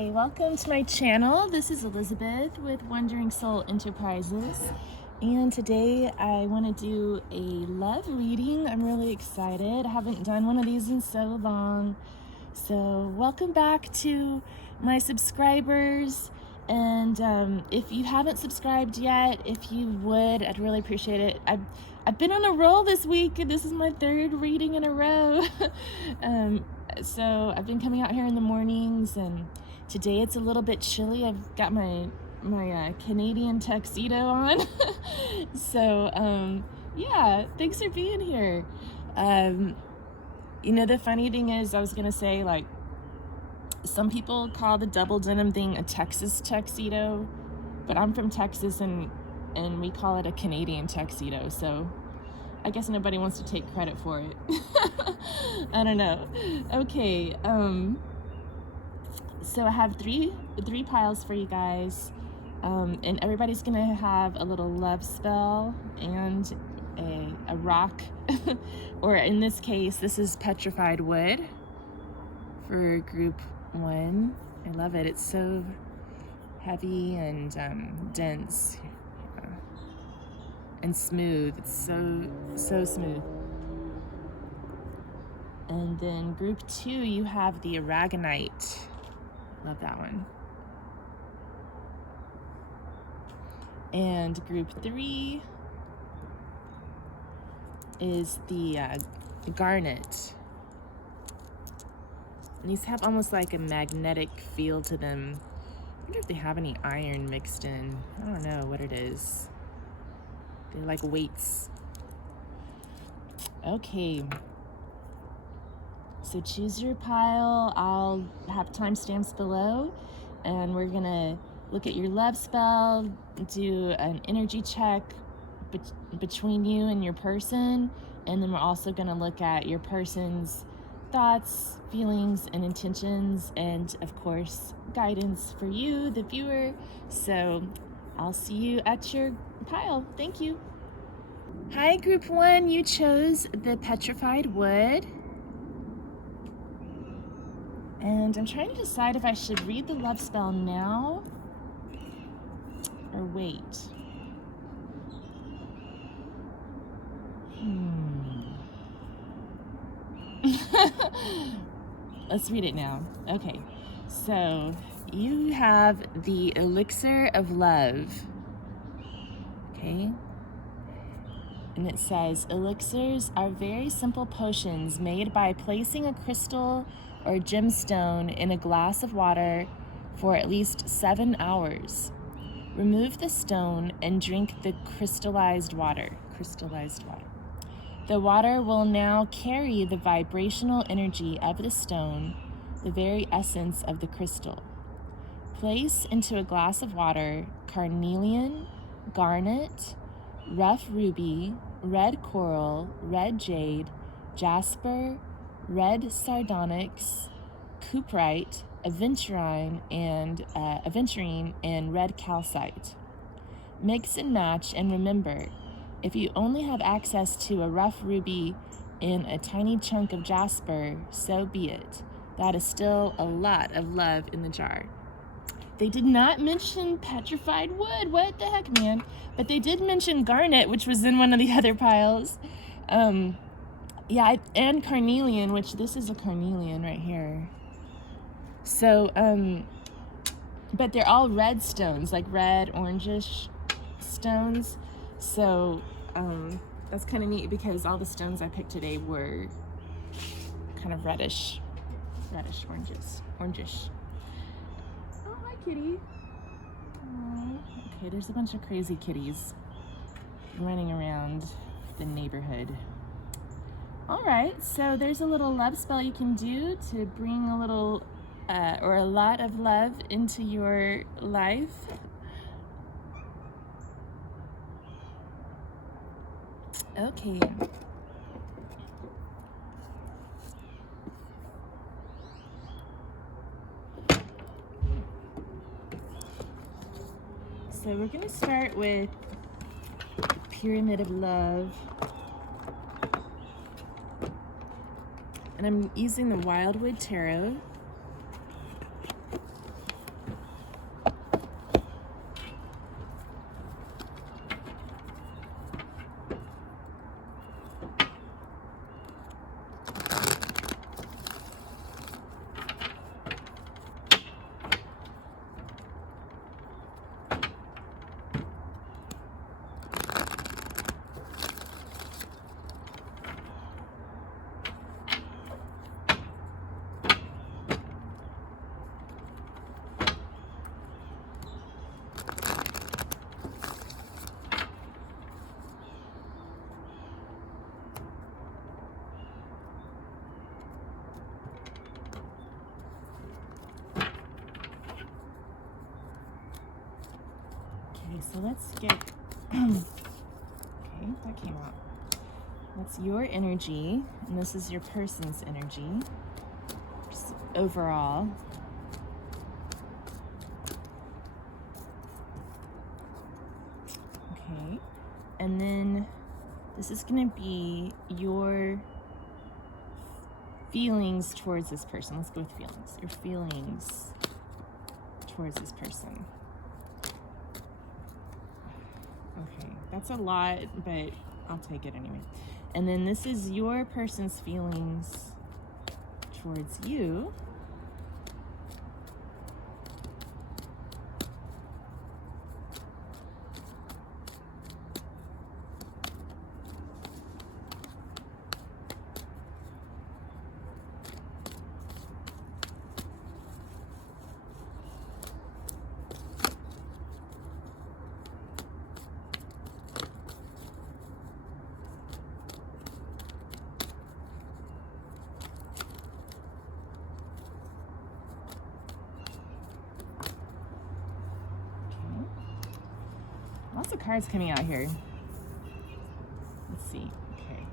Hi, welcome to my channel. This is Elizabeth with Wandering Soul Enterprises, and today I want to do a love reading. I'm really excited. I haven't done one of these in so long. So welcome back to my subscribers, and if you haven't subscribed yet, if you would, I'd really appreciate it. I've been on a roll this week, and this is my third reading in a row. So I've been coming out here in the mornings, and today it's a little bit chilly. I've got my Canadian tuxedo on. So yeah, thanks for being here. You know, the funny thing is, I was gonna say, like, some people call the double denim thing a Texas tuxedo, but I'm from Texas, and we call it a Canadian tuxedo, so I guess nobody wants to take credit for it. I don't know. Okay, so I have three piles for you guys, and everybody's gonna have a little love spell and a rock, or in this case, this is petrified wood for group 1. I love it. It's so heavy and dense and smooth. It's so smooth. And then group 2, you have the aragonite. Love that one. And group 3 is the garnet. And these have almost like a magnetic feel to them. I wonder if they have any iron mixed in. I don't know what it is. They're like weights. Okay. So choose your pile. I'll have timestamps below, and we're gonna look at your love spell, do an energy check between you and your person, and then we're also gonna look at your person's thoughts, feelings, and intentions, and of course, guidance for you, the viewer. So I'll see you at your pile. Thank you. Hi, group 1, you chose the petrified wood. And I'm trying to decide if I should read the love spell now or wait. Let's read it now. Okay, so you have the elixir of love. Okay, and it says, elixirs are very simple potions made by placing a crystal or gemstone in a glass of water for at least 7 hours. Remove the stone and drink the crystallized water. The water will now carry the vibrational energy of the stone, the very essence of the crystal. Place into a glass of water carnelian, garnet, rough ruby, red coral, red jade, jasper, red sardonyx, cuprite, aventurine, and red calcite. Mix and match, and remember, if you only have access to a rough ruby and a tiny chunk of jasper, so be it. That is still a lot of love in the jar. They did not mention petrified wood. What the heck, man? But they did mention garnet, which was in one of the other piles. Yeah, and carnelian, which this is a carnelian right here. So, but they're all red stones, like red, orangish stones. So, that's kind of neat because all the stones I picked today were kind of reddish, orangish. Oh, hi, kitty. Oh, okay, there's a bunch of crazy kitties running around the neighborhood. All right, so there's a little love spell you can do to bring a little or a lot of love into your life. Okay. So we're going to start with Pyramid of Love. And I'm using the WildWood Tarot. so let's get, okay, that came out. That's your energy, and this is your person's energy, just overall. Okay, and then this is going to be your feelings towards this person. Let's go with feelings. Your feelings towards this person. Okay, that's a lot, but I'll take it anyway. And then this is your person's feelings towards you. Lots of cards coming out here. Let's see. Okay.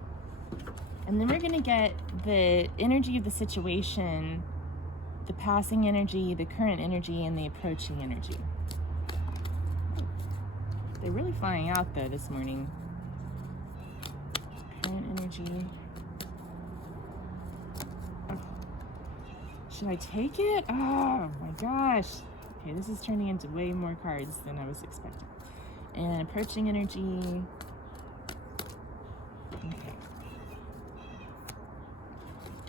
And then we're going to get the energy of the situation, the passing energy, the current energy, and the approaching energy. They're really flying out, though, this morning. Current energy. Oh. Should I take it? Oh, my gosh. Okay, this is turning into way more cards than I was expecting. And approaching energy. Okay.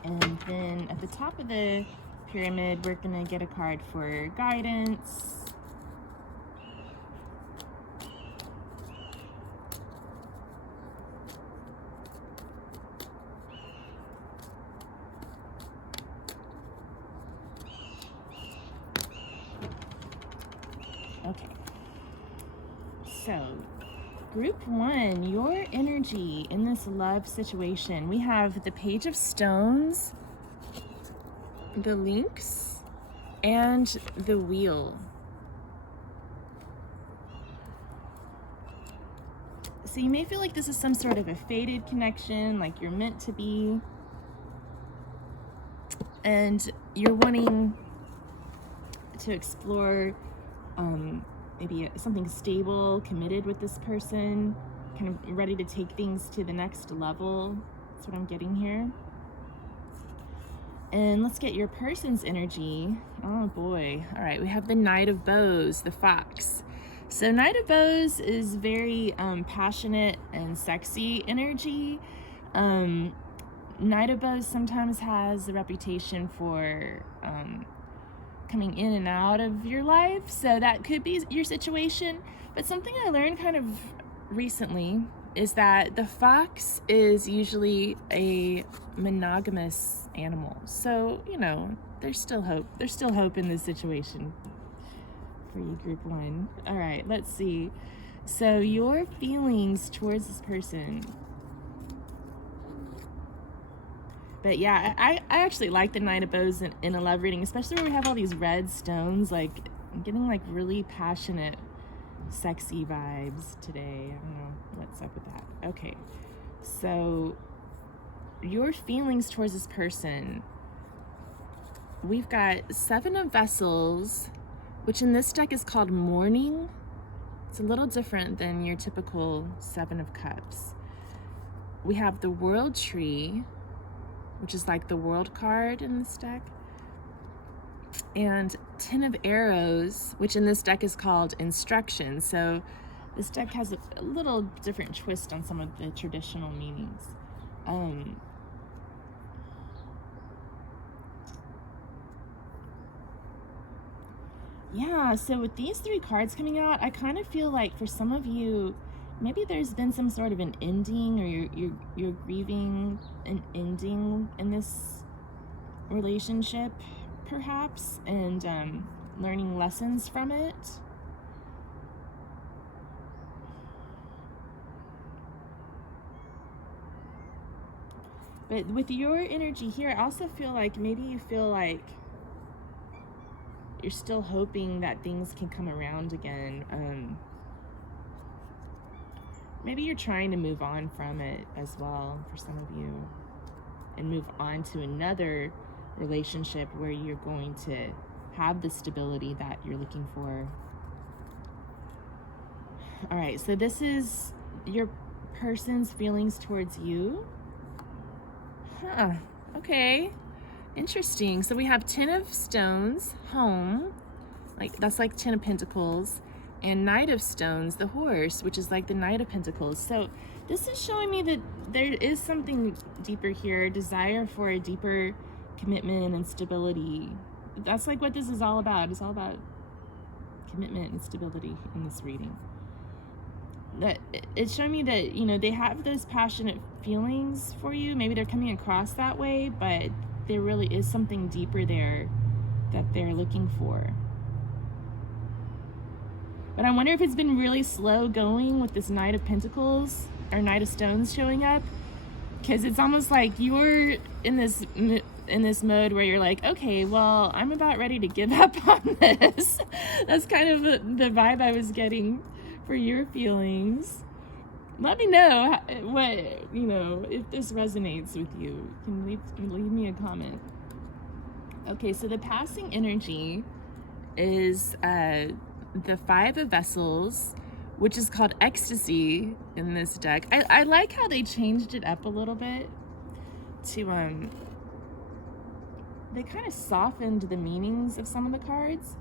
And then at the top of the pyramid, we're going to get a card for guidance. Okay. So, group one, your energy in this love situation. We have the Page of Stones, the Lynx, and the Wheel. So you may feel like this is some sort of a fated connection, like you're meant to be, and you're wanting to explore maybe something stable, committed with this person, kind of ready to take things to the next level. That's what I'm getting here. And let's get your person's energy. Oh boy. All right, we have the Knight of Bows, the Fox. So Knight of Bows is very passionate and sexy energy. Knight of Bows sometimes has a reputation for coming in and out of your life, so that could be your situation. But something I learned kind of recently is that the fox is usually a monogamous animal. So, you know, there's still hope. There's still hope in this situation for you, group one. All right, let's see. So your feelings towards this person. But yeah, I actually like the Knight of Bows in a love reading, especially where we have all these red stones. Like, I'm getting like really passionate, sexy vibes today. I don't know what's up with that. Okay, so your feelings towards this person. We've got Seven of Vessels, which in this deck is called Mourning. It's a little different than your typical Seven of Cups. We have the World Tree, which is like the World card in this deck, and Ten of Arrows, which in this deck is called Instruction. So this deck has a little different twist on some of the traditional meanings. Yeah, so with these three cards coming out, I kind of feel like for some of you, maybe there's been some sort of an ending, or you're grieving an ending in this relationship, perhaps, and learning lessons from it. But with your energy here, I also feel like maybe you feel like you're still hoping that things can come around again. maybe you're trying to move on from it as well for some of you, and move on to another relationship where you're going to have the stability that you're looking for. All right, so this is your person's feelings towards you. Okay, interesting. So we have 10 of Stones, home, like that's like 10 of Pentacles, and Knight of Stones, the horse, which is like the Knight of Pentacles. So this is showing me that there is something deeper here, desire for a deeper commitment and stability. That's like what this is all about. It's all about commitment and stability in this reading. That it's showing me that, you know, they have those passionate feelings for you. Maybe they're coming across that way, but there really is something deeper there that they're looking for. But I wonder if it's been really slow going with this Knight of Pentacles or Knight of Stones showing up, because it's almost like you're in this mode where you're like, okay, well, I'm about ready to give up on this. That's kind of the vibe I was getting for your feelings. Let me know what, you know, if this resonates with you. You can leave me a comment. Okay, so the passing energy is the Five of Vessels, which is called Ecstasy in this deck. I like how they changed it up a little bit to they kind of softened the meanings of some of the cards,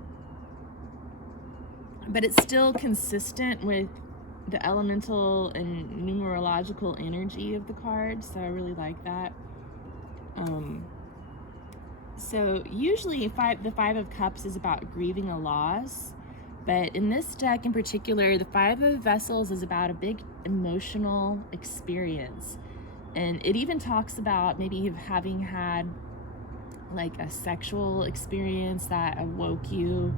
but it's still consistent with the elemental and numerological energy of the cards, so I really like that. So usually the Five of Cups is about grieving a loss, but in this deck in particular, the Five of Vessels is about a big emotional experience. And it even talks about maybe having had like a sexual experience that awoke you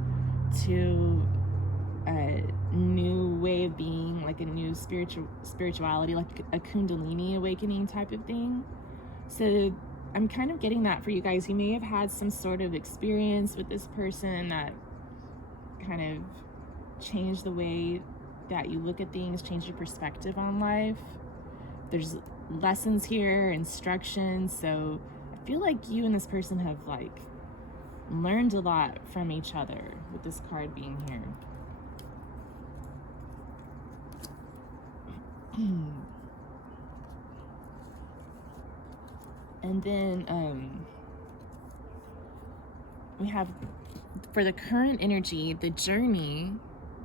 to a new way of being, like a new spirituality, like a Kundalini awakening type of thing. So I'm kind of getting that for you guys. You may have had some sort of experience with this person that kind of changed the way that you look at things, changed your perspective on life. There's lessons here, instructions, so I feel like you and this person have like learned a lot from each other with this card being here. And then we have, for the current energy, the Journey,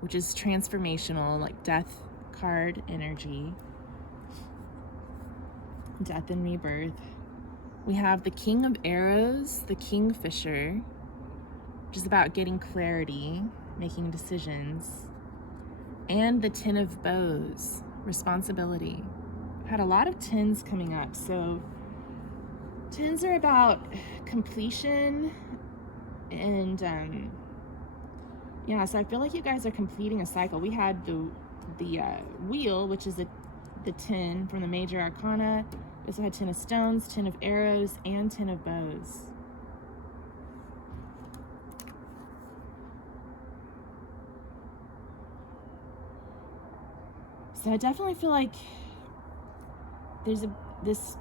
which is transformational, like death card energy, death and rebirth. We have the King of Arrows, the Kingfisher, which is about getting clarity, making decisions, and the Ten of Bows, responsibility. I've had a lot of tens coming up, so tens are about completion, and yeah, so I feel like you guys are completing a cycle. We had the Wheel, which is the 10 from the Major Arcana. We also had 10 of Stones, 10 of Arrows, and 10 of Bows. So I definitely feel like there's this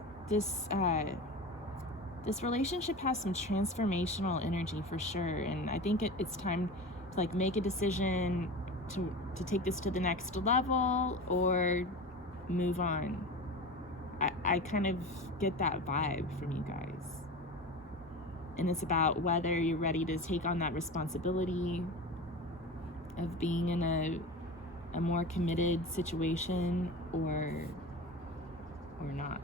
relationship has some transformational energy for sure, and I think it's time to like make a decision to take this to the next level or move on. I kind of get that vibe from you guys, and it's about whether you're ready to take on that responsibility of being in a more committed situation or not.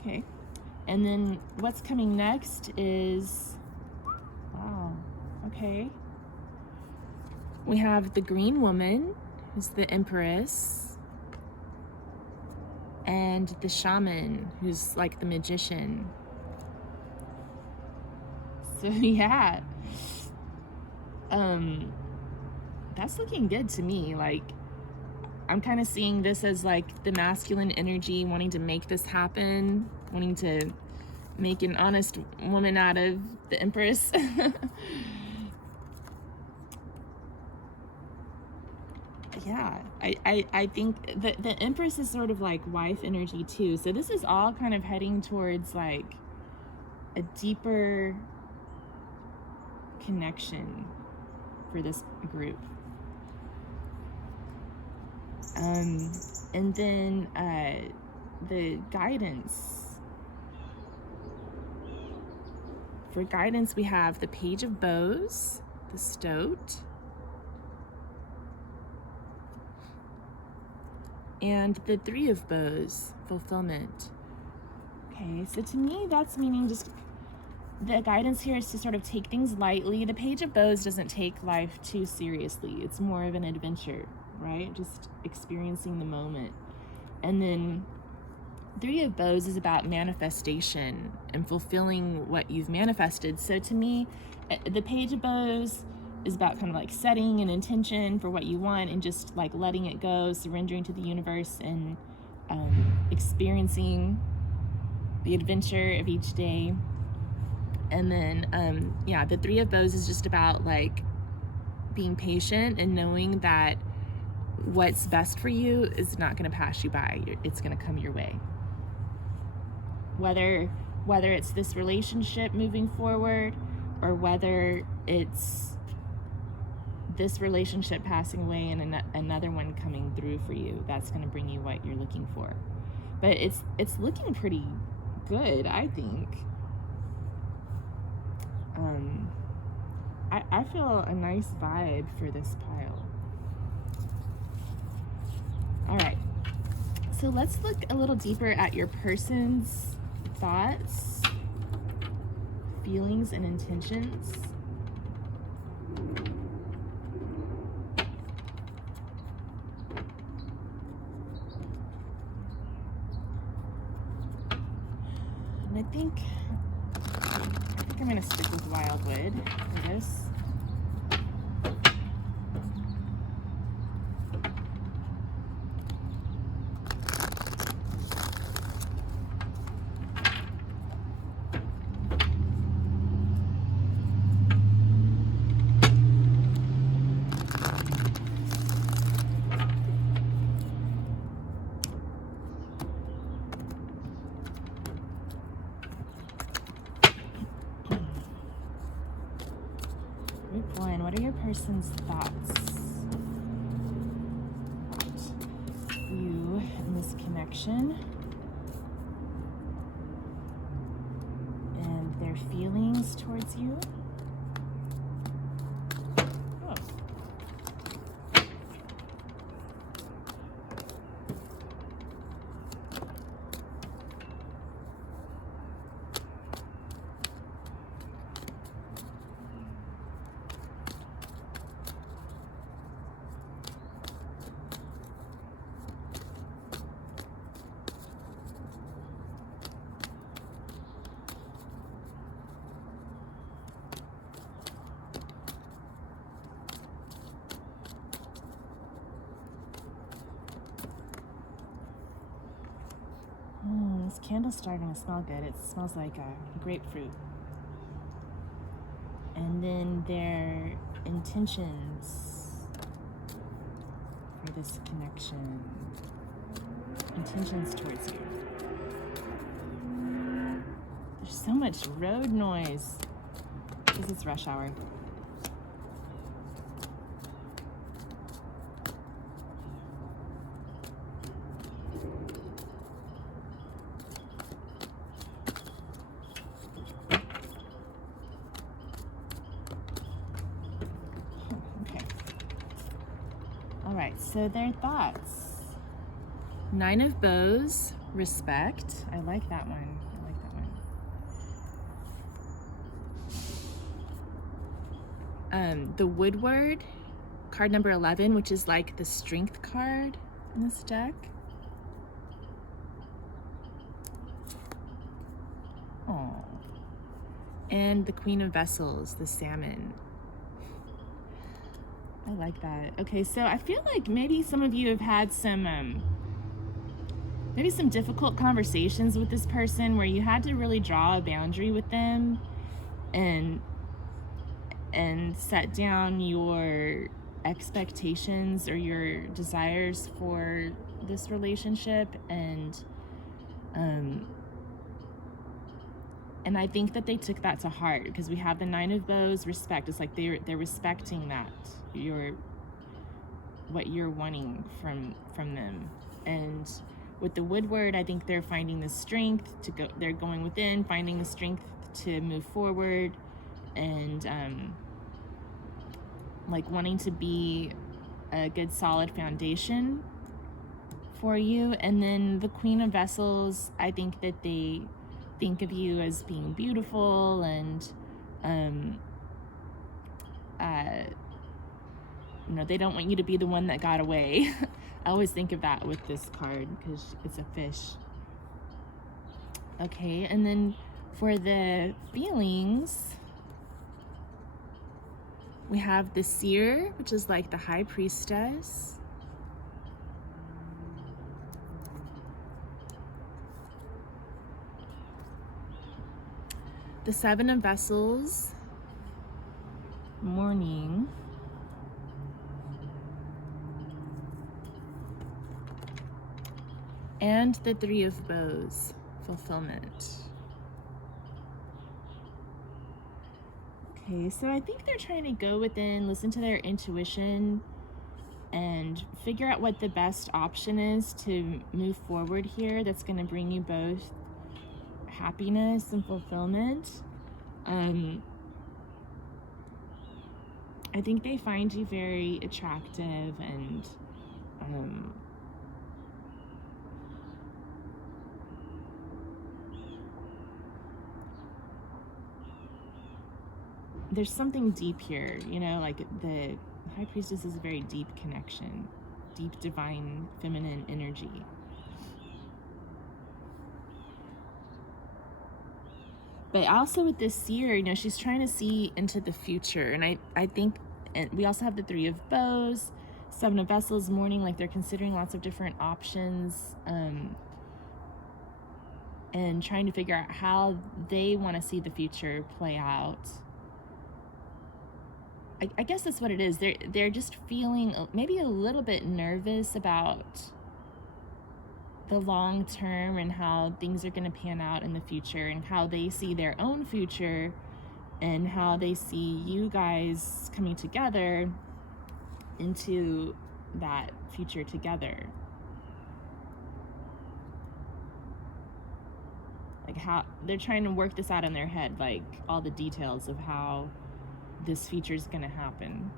Okay, and then what's coming next is, wow, okay. We have the Green Woman, who's the Empress, and the Shaman, who's like the Magician. So yeah, that's looking good to me. Like, I'm kind of seeing this as like the masculine energy wanting to make this happen, wanting to make an honest woman out of the Empress. yeah, I think the Empress is sort of like wife energy too. So this is all kind of heading towards like a deeper connection for this group. And then the guidance. For guidance, we have the Page of Bows, the Stoat, and the Three of Bows, Fulfillment. Okay, so to me, that's meaning just the guidance here is to sort of take things lightly. The Page of Bows doesn't take life too seriously. It's more of an adventure, right? Just experiencing the moment. And then Three of Bows is about manifestation and fulfilling what you've manifested. So to me, the Page of Bows is about kind of like setting an intention for what you want and just like letting it go, surrendering to the universe, and experiencing the adventure of each day. And then, yeah, the Three of Bows is just about like being patient and knowing that what's best for you is not going to pass you by. It's going to come your way. Whether it's this relationship moving forward, or whether it's this relationship passing away and another one coming through for you, that's going to bring you what you're looking for. But it's looking pretty good, I think. I feel a nice vibe for this pile. All right, so let's look a little deeper at your person's thoughts, feelings, and intentions. And I think I'm gonna stick with WildWood for this. Group 1, what are your person's thoughts about you in this connection and their feelings towards you? Oh. This candle's starting to smell good. It smells like a grapefruit. And then their intentions for this connection. Intentions towards you. There's so much road noise because it's rush hour. So their thoughts. 9 of Bows, respect. I like that one. The Woodward, card number 11, which is like the strength card in this deck. Oh. And the Queen of Vessels, the salmon. I like that. Okay, so I feel like maybe some of you have had some maybe some difficult conversations with this person where you had to really draw a boundary with them and set down your expectations or your desires for this relationship, and I think that they took that to heart, because we have the Nine of Bows, respect. It's like they're respecting that what you're wanting from them. And with the Woodward, I think they're finding the strength to go. They're going within, finding the strength to move forward, and like wanting to be a good solid foundation for you. And then the Queen of Vessels, I think that they think of you as being beautiful, and they don't want you to be the one that got away. I always think of that with this card because it's a fish. Okay, and then for the feelings, we have the Seer, which is like the High Priestess. The Seven of Vessels, Mourning. And the Three of Bows, Fulfillment. Okay, so I think they're trying to go within, listen to their intuition, and figure out what the best option is to move forward here that's going to bring you both happiness and fulfillment. I think they find you very attractive, and there's something deep here, like the High Priestess is a very deep connection, deep divine feminine energy. But also with this Seer, she's trying to see into the future. And I think, and we also have the Three of Bows, Seven of Vessels, Mourning, like they're considering lots of different options, and trying to figure out how they want to see the future play out. I guess that's what it is. They're just feeling maybe a little bit nervous about the long term and how things are going to pan out in the future, and how they see their own future, and how they see you guys coming together into that future together. Like how they're trying to work this out in their head, like all the details of how this future is going to happen.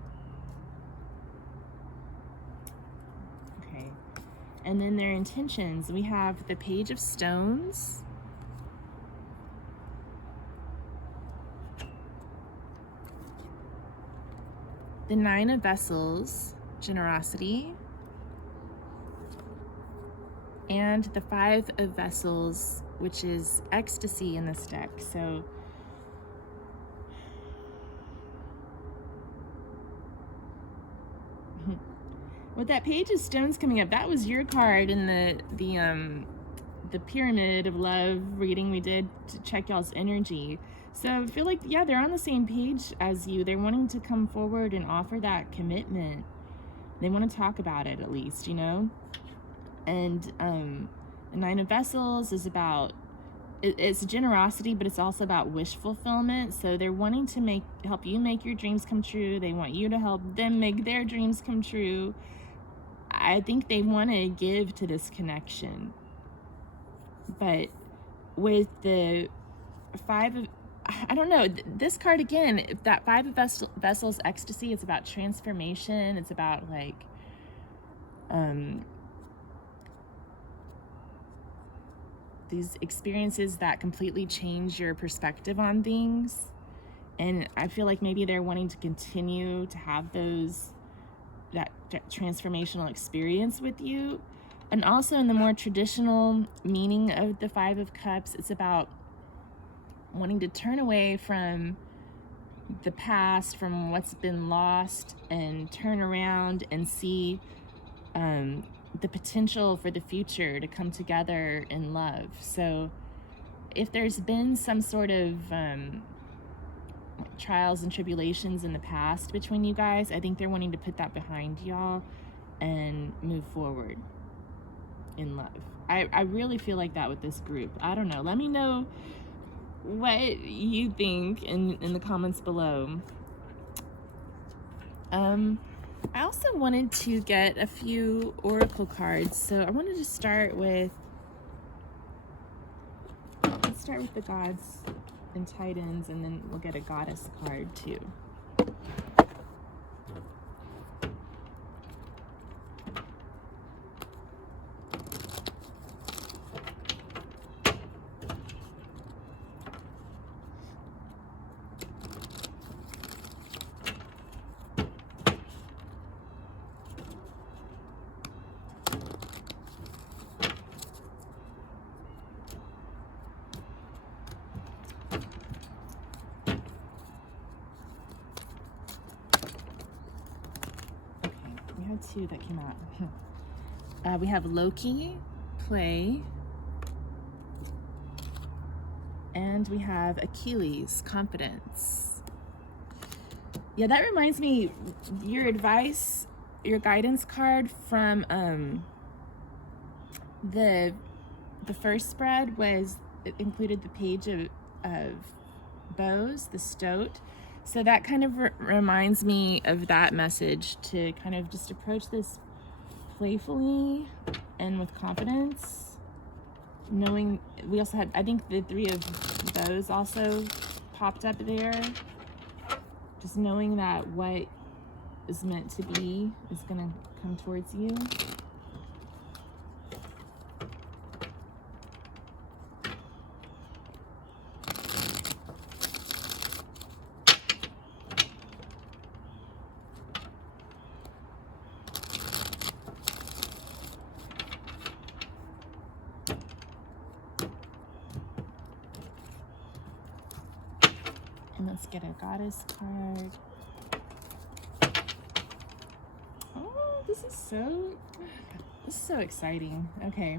Okay. And then their intentions, we have the Page of Stones, the Nine of Vessels, Generosity, and the Five of Vessels, which is Ecstasy in this deck. So with that Page of Stones coming up, that was your card in the Pyramid of Love reading we did to check y'all's energy. So I feel like, yeah, they're on the same page as you. They're wanting to come forward and offer that commitment. They want to talk about it, at least, And the Nine of Vessels is about, it's generosity, but it's also about wish fulfillment. So they're wanting to help you make your dreams come true. They want you to help them make their dreams come true. I think they want to give to this connection. But with the I don't know, this card again, that Five of Vessels, Ecstasy, it's about transformation. It's about like, these experiences that completely change your perspective on things. And I feel like maybe they're wanting to continue to have that transformational experience with you. And also in the more traditional meaning of the Five of Cups, it's about wanting to turn away from the past, from what's been lost, and turn around and see the potential for the future to come together in love. So if there's been some sort of trials and tribulations in the past between you guys. I think they're wanting to put that behind y'all and move forward in love. I really feel like that with this group. I don't know. Let me know what you think in the comments below. I also wanted to get a few oracle cards, so I wanted to start with, let's start with the gods and titans, and then we'll get a goddess card too. Two that came out. We have Loki, play, and we have Achilles, confidence. Yeah, that reminds me, your advice, your guidance card from the first spread was, it included the page of bows, the stoat. So that kind of reminds me of that message, to kind of just approach this playfully and with confidence, knowing we also had, I think the three of bows also popped up there. Just knowing that what is meant to be is gonna come towards you. And let's get a goddess card. Oh, this is so exciting. Okay.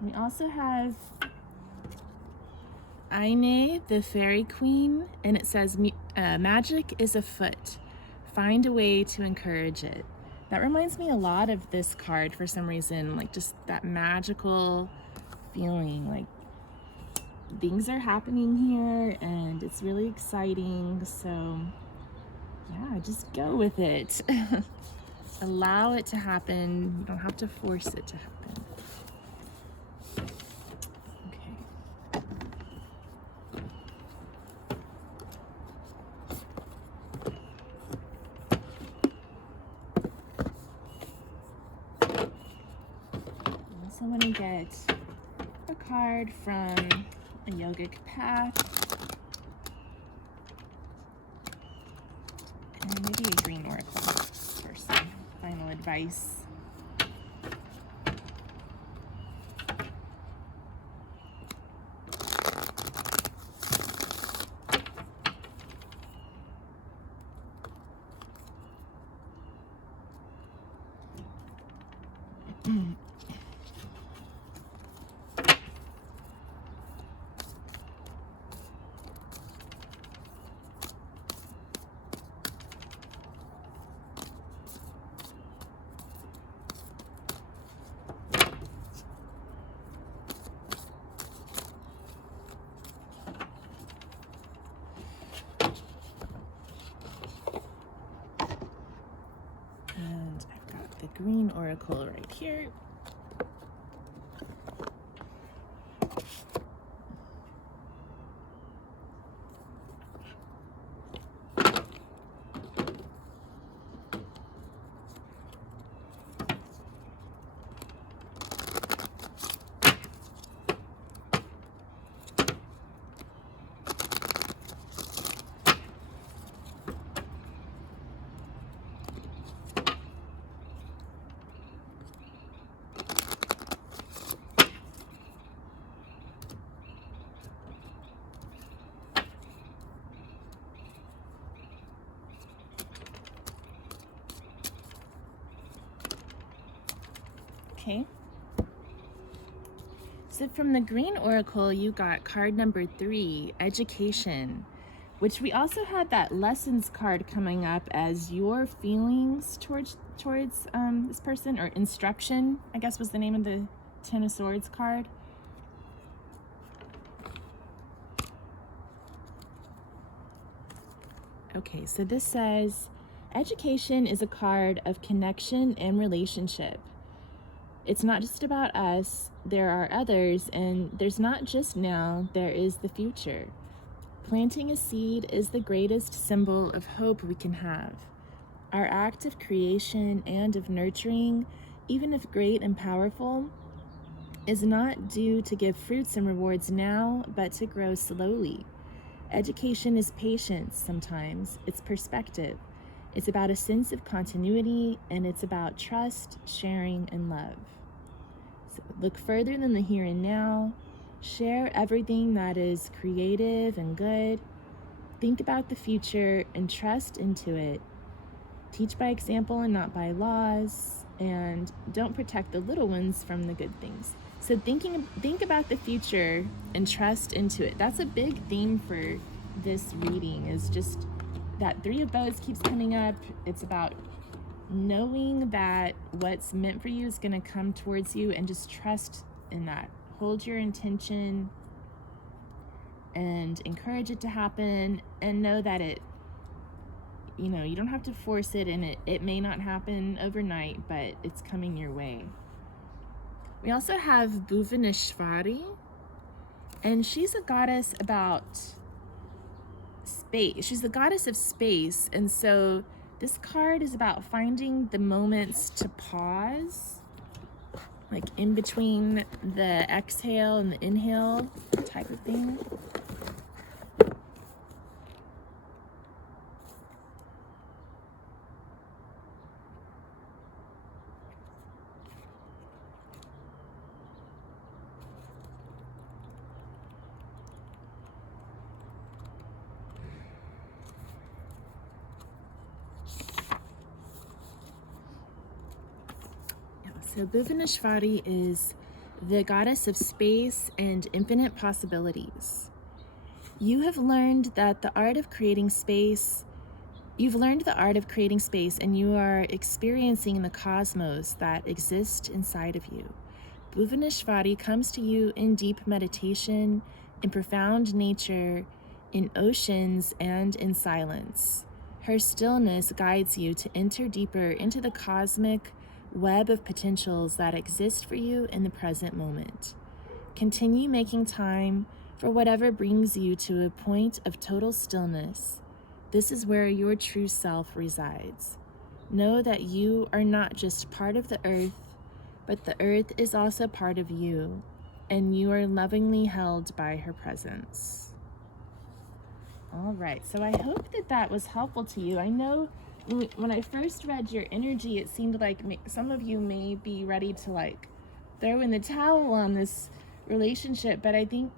We also have Aine, the fairy queen, and it says, magic is afoot. Find a way to encourage it. That reminds me a lot of this card for some reason, like just that magical feeling, like things are happening here and it's really exciting. So yeah, just go with it. Allow it to happen. You don't have to force it to happen. Okay. I also want to get a card from a yogic path, and maybe a green oracle for some final advice. And I've got the green oracle right here. Okay. So from the green oracle, you got card number 3, education. which we also had that lessons card coming up as your feelings towards this person, or instruction, I guess was the name of the Ten of Swords card. Okay, so this says, education is a card of connection and relationship. It's not just about us, there are others, and there's not just now, there is the future. Planting a seed is the greatest symbol of hope we can have. Our act of creation and of nurturing, even if great and powerful, is not due to give fruits and rewards now, but to grow slowly. Education is patience sometimes, it's perspective. It's about a sense of continuity, and it's about trust, sharing, and love. So look further than the here and now. Share everything that is creative and good. Think about the future and trust into it. Teach by example and not by laws, and don't protect the little ones from the good things. So think about the future and trust into it. That's a big theme for this reading, is just that Three of Bows keeps coming up. It's about knowing that what's meant for you is going to come towards you, and just trust in that. Hold your intention and encourage it to happen, and know that it, you don't have to force it, and it may not happen overnight, but it's coming your way. We also have Bhuvaneshwari, and she's a goddess about space. She's the goddess of space, and so this card is about finding the moments to pause, like in between the exhale and the inhale type of thing. So Bhuvaneshwari is the goddess of space and infinite possibilities. You have learned the art of creating space, and you are experiencing the cosmos that exists inside of you. Bhuvaneshwari comes to you in deep meditation, in profound nature, in oceans, and in silence. Her stillness guides you to enter deeper into the cosmic web of potentials that exist for you in the present moment. Continue making time for whatever brings you to a point of total stillness. This is where your true self resides. Know that you are not just part of the earth, but the earth is also part of you, and you are lovingly held by her presence. All right, so I hope that was helpful to you. I know when I first read your energy, it seemed like some of you may be ready to throw in the towel on this relationship, but I think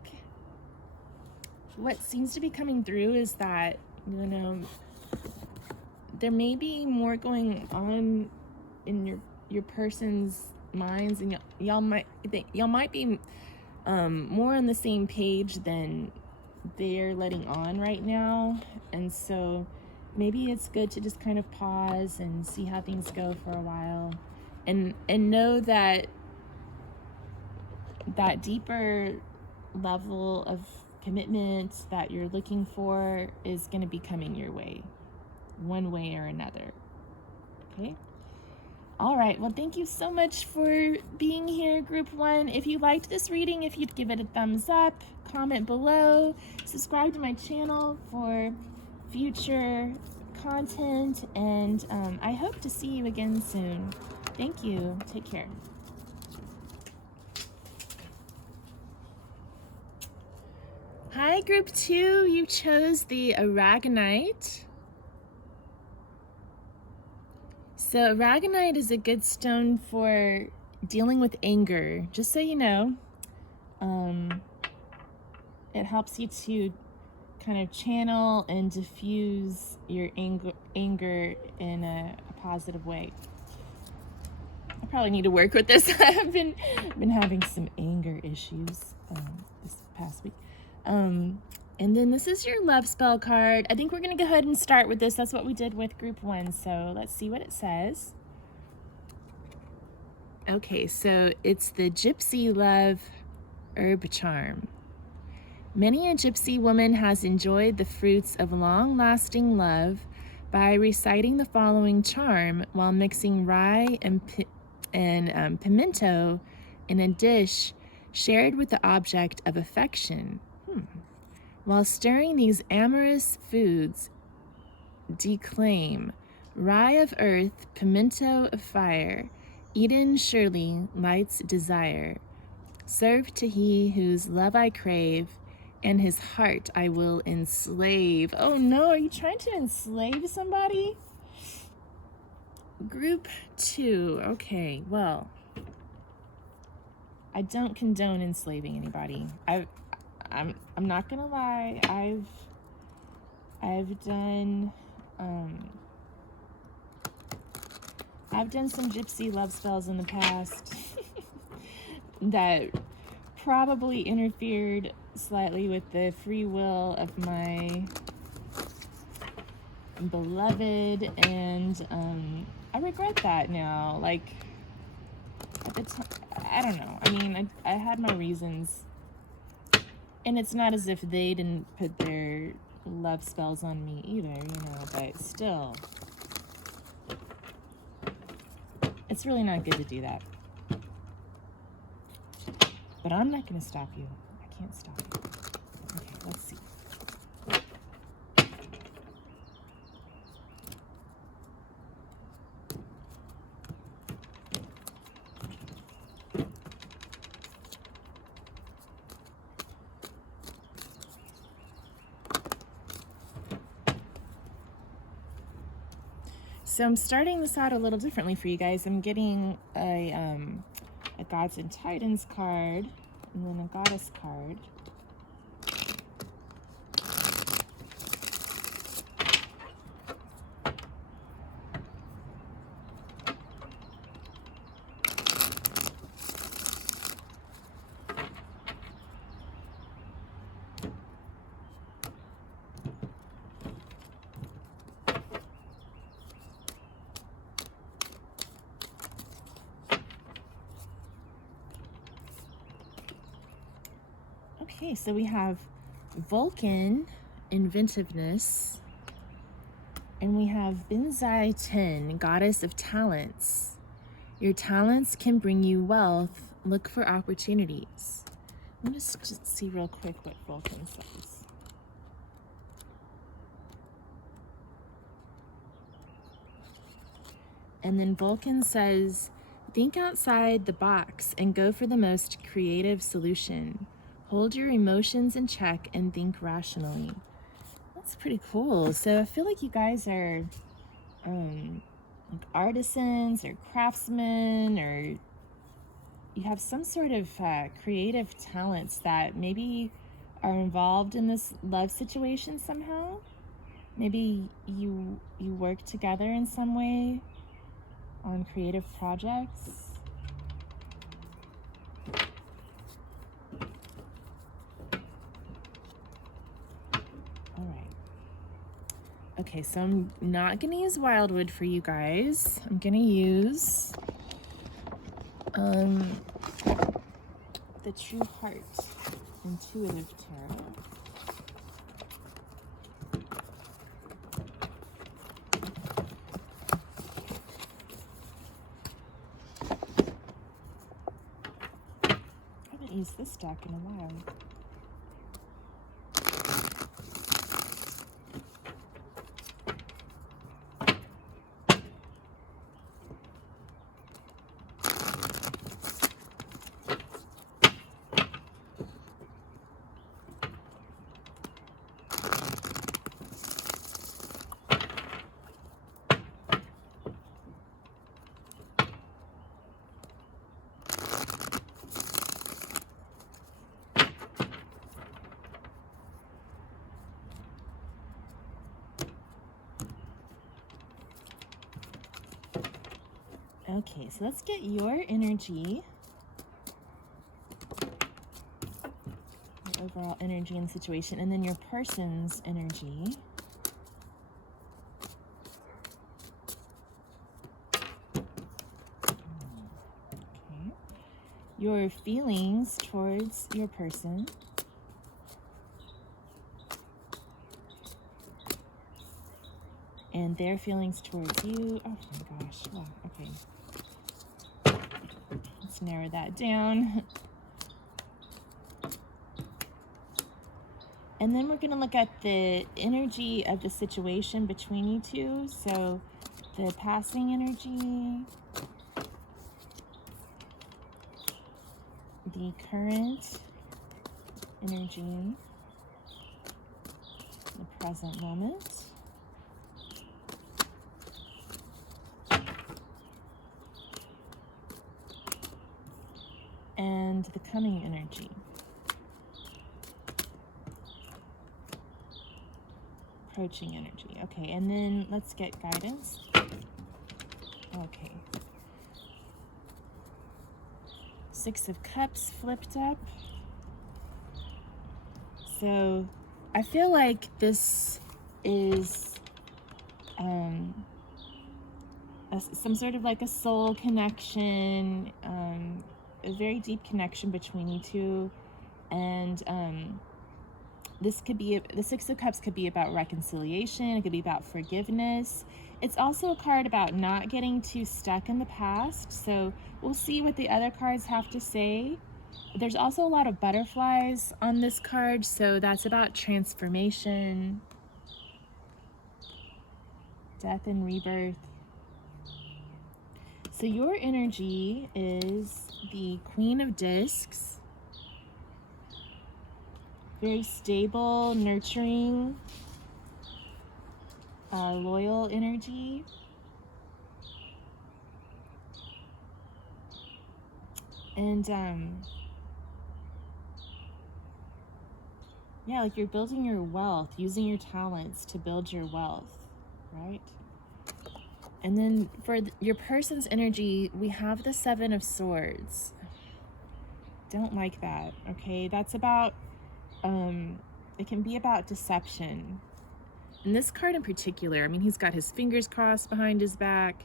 what seems to be coming through is that, there may be more going on in your person's minds, and y'all might be more on the same page than they're letting on right now, and so maybe it's good to just kind of pause and see how things go for a while, and know that deeper level of commitment that you're looking for is going to be coming your way, one way or another. Okay? All right. Well, thank you so much for being here, Group 1. If you liked this reading, if you'd give it a thumbs up, comment below, subscribe to my channel for future content, and I hope to see you again soon. Thank you. Take care. Hi, Group 2. You chose the aragonite. So aragonite is a good stone for dealing with anger, just so you know. It helps you to kind of channel and diffuse your anger in a positive way. I probably need to work with this. I've been having some anger issues this past week. And then this is your love spell card. I think we're going to go ahead and start with this. That's what we did with group 1. So let's see what it says. Okay, so it's the Gypsy Love Herb Charm. Many a gypsy woman has enjoyed the fruits of long-lasting love by reciting the following charm while mixing rye and pimento in a dish shared with the object of affection. While stirring these amorous foods, declaim, rye of earth, pimento of fire, Eden surely lights desire. Serve to he whose love I crave, and his heart I will enslave. Oh no, are you trying to enslave somebody? Group 2, okay, well, I don't condone enslaving anybody. I'm not gonna lie, I've done some gypsy love spells in the past that probably interfered slightly with the free will of my beloved, and I regret that now. Like, at the time, I don't know. I mean, I had my reasons, and it's not as if they didn't put their love spells on me either, you know, but still, it's really not good to do that. But I'm not going to stop you. I can't stop you. Okay, let's see. So I'm starting this out a little differently for you guys. I'm getting a Gods and Titans card, and then a Goddess card. Okay, so we have Vulcan, inventiveness, and we have Benzai 10, goddess of talents. Your talents can bring you wealth. Look for opportunities. Let me just see real quick what Vulcan says. And then Vulcan says, think outside the box and go for the most creative solution. Hold your emotions in check and think rationally. That's pretty cool. So I feel like you guys are like artisans or craftsmen, or you have some sort of creative talents that maybe are involved in this love situation somehow. Maybe you work together in some way on creative projects. All right. Okay, so I'm not gonna use WildWood for you guys. I'm gonna use the True Heart Intuitive Tarot. I haven't used this deck in a while. Okay, so let's get your energy over overall energy and situation, and then your person's energy. Okay. Your feelings towards your person. And their feelings towards you. Oh my gosh. Wow. Okay. Let's narrow that down. And then we're going to look at the energy of the situation between you two. So the passing energy, the current energy, the present moment, and the coming energy. Approaching energy. Okay, and then let's get guidance. Okay. Six of Cups flipped up. So I feel like this is some sort of like a soul connection, a very deep connection between you two. And this could be, the Six of Cups could be about reconciliation. It could be about forgiveness. It's also a card about not getting too stuck in the past. So we'll see what the other cards have to say. There's also a lot of butterflies on this card. So that's about transformation, death and rebirth. So your energy is the Queen of Discs. Very stable, nurturing, loyal energy. And yeah, like you're building your wealth, using your talents to build your wealth, right? And then for your person's energy, we have the Seven of Swords. Don't like that, okay? That's about, it can be about deception. And this card in particular, I mean, he's got his fingers crossed behind his back.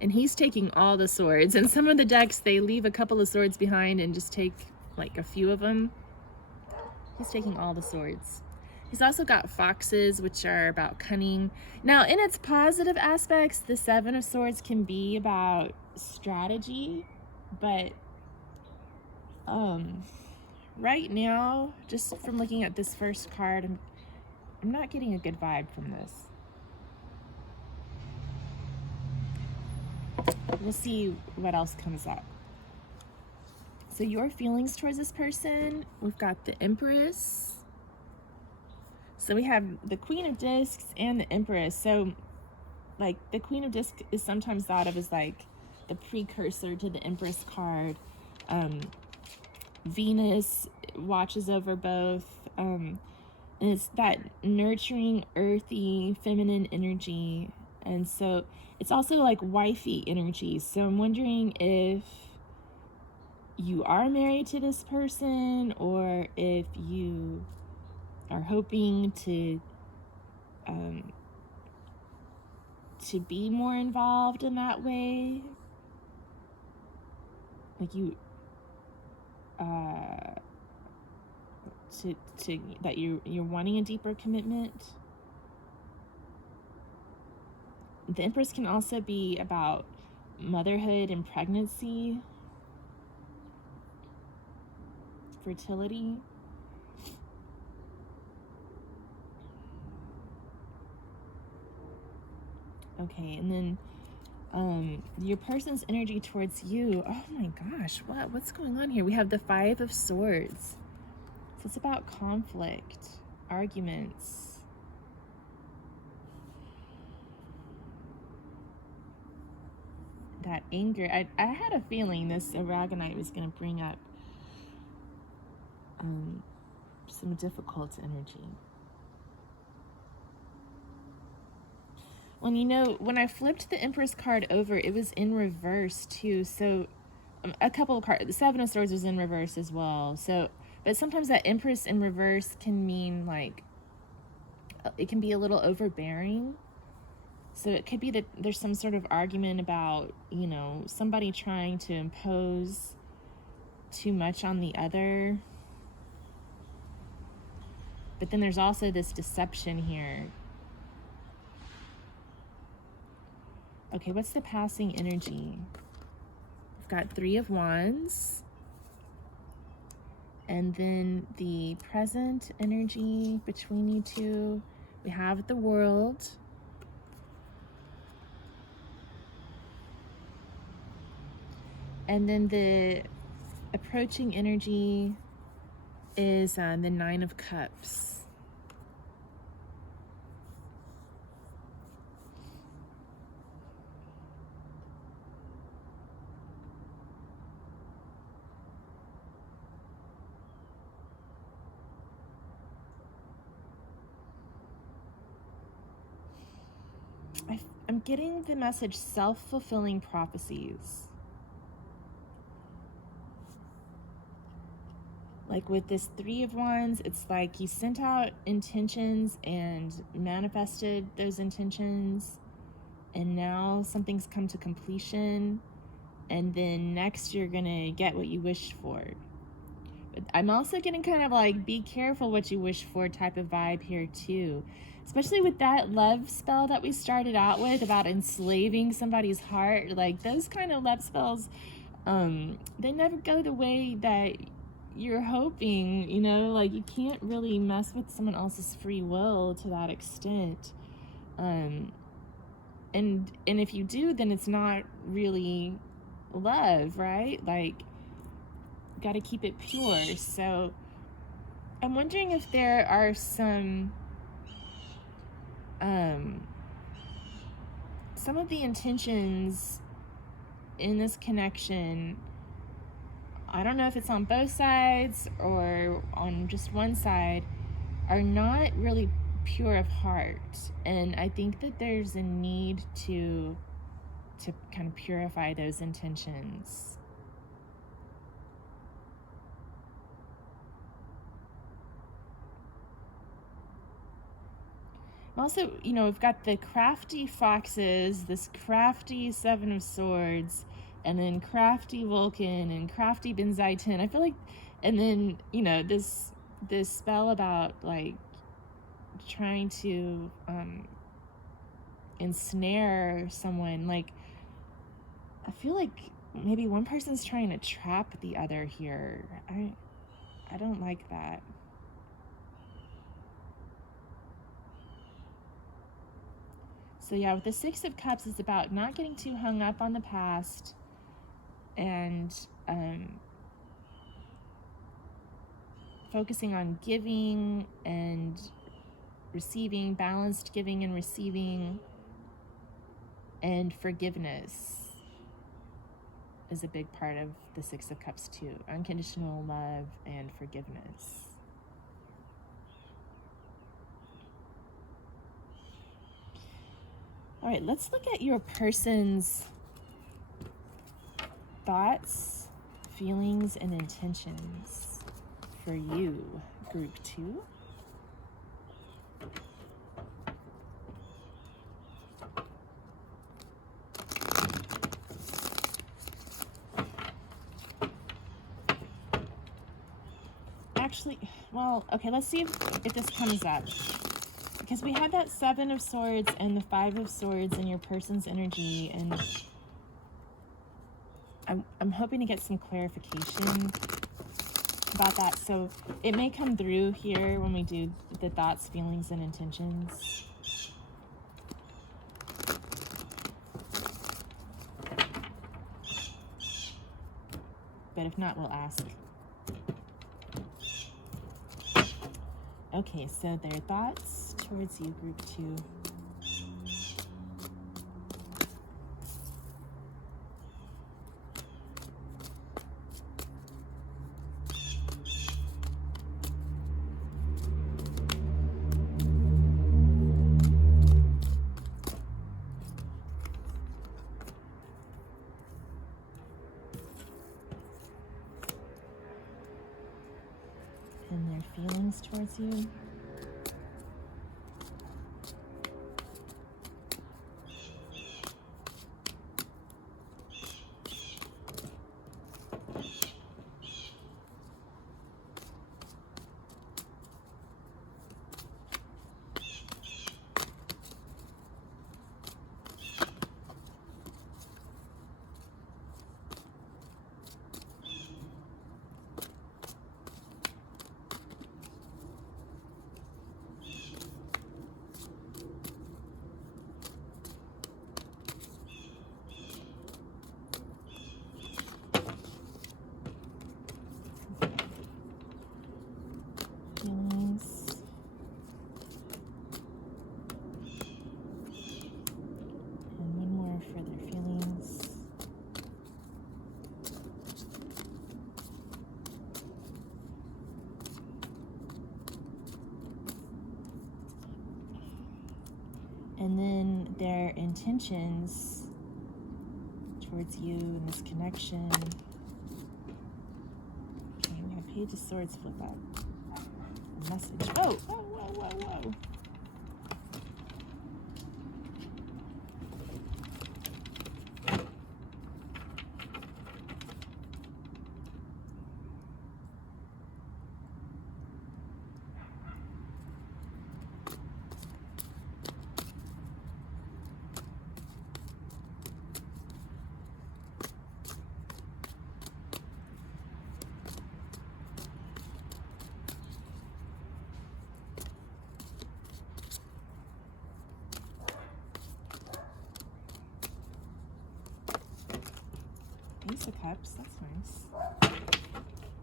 And he's taking all the swords. And some of the decks, they leave a couple of swords behind and just take like a few of them. He's taking all the swords. He's also got foxes, which are about cunning. Now, in its positive aspects, the Seven of Swords can be about strategy. But right now, just from looking at this first card, I'm not getting a good vibe from this. We'll see what else comes up. So your feelings towards this person, we've got the Empress. So we have the Queen of Discs and the Empress. So like the Queen of Discs is sometimes thought of as like the precursor to the Empress card. Venus watches over both. And it's that nurturing, earthy, feminine energy. And so it's also like wifey energy. So I'm wondering if you are married to this person or if you are hoping to be more involved in that way. Like you that you're wanting a deeper commitment. The Empress can also be about motherhood and pregnancy, fertility. Okay, and then your person's energy towards you. Oh my gosh, what's going on here? We have the Five of Swords. So it's about conflict, arguments. That anger. I had a feeling this Aragonite was going to bring up some difficult energy. Well, you know, when I flipped the Empress card over, it was in reverse too. So a couple of cards, the Seven of Swords was in reverse as well. So But sometimes that Empress in reverse can mean like, it can be a little overbearing. So it could be that there's some sort of argument about, you know, somebody trying to impose too much on the other. But then there's also this deception here. Okay, what's the passing energy? We've got 3 of Wands. And then the present energy between you two. We have the World. And then the approaching energy is the 9 of Cups. I'm getting the message self-fulfilling prophecies. Like with this 3 of Wands, it's like you sent out intentions and manifested those intentions, and now something's come to completion, and then next you're gonna get what you wished for. But I'm also getting kind of like, be careful what you wish for type of vibe here too. Especially with that love spell that we started out with about enslaving somebody's heart. Like those kind of love spells, they never go the way that you're hoping, you know, like you can't really mess with someone else's free will to that extent. And if you do, then it's not really love, right? Like, got to keep it pure. So I'm wondering if there are some of the intentions in this connection, I don't know if it's on both sides or on just one side, are not really pure of heart. And I think that there's a need to kind of purify those intentions. Also, you know, we've got the crafty foxes, this crafty 7 of Swords, and then crafty Vulcan and crafty Benzitin. I feel like, and then, you know, this spell about like trying to ensnare someone. Like, I feel like maybe one person's trying to trap the other here. I don't like that. So yeah, with the 6 of Cups, it's about not getting too hung up on the past and focusing on giving and receiving, balanced giving and receiving, and forgiveness is a big part of the 6 of Cups too. Unconditional love and forgiveness. All right, let's look at your person's thoughts, feelings, and intentions for you, group 2. Actually, well, okay, let's see if this comes up. Because we had that 7 of Swords and the 5 of Swords in your person's energy, and I'm hoping to get some clarification about that. So it may come through here when we do the thoughts, feelings, and intentions. But if not, we'll ask. Okay, so their thoughts towards you, group 2. you. Feelings. And one more for their feelings. And then their intentions towards you and this connection. Okay, we have Page of Swords flip up. Message. Oh, whoa, whoa, whoa, whoa. Ace of Cups, that's nice.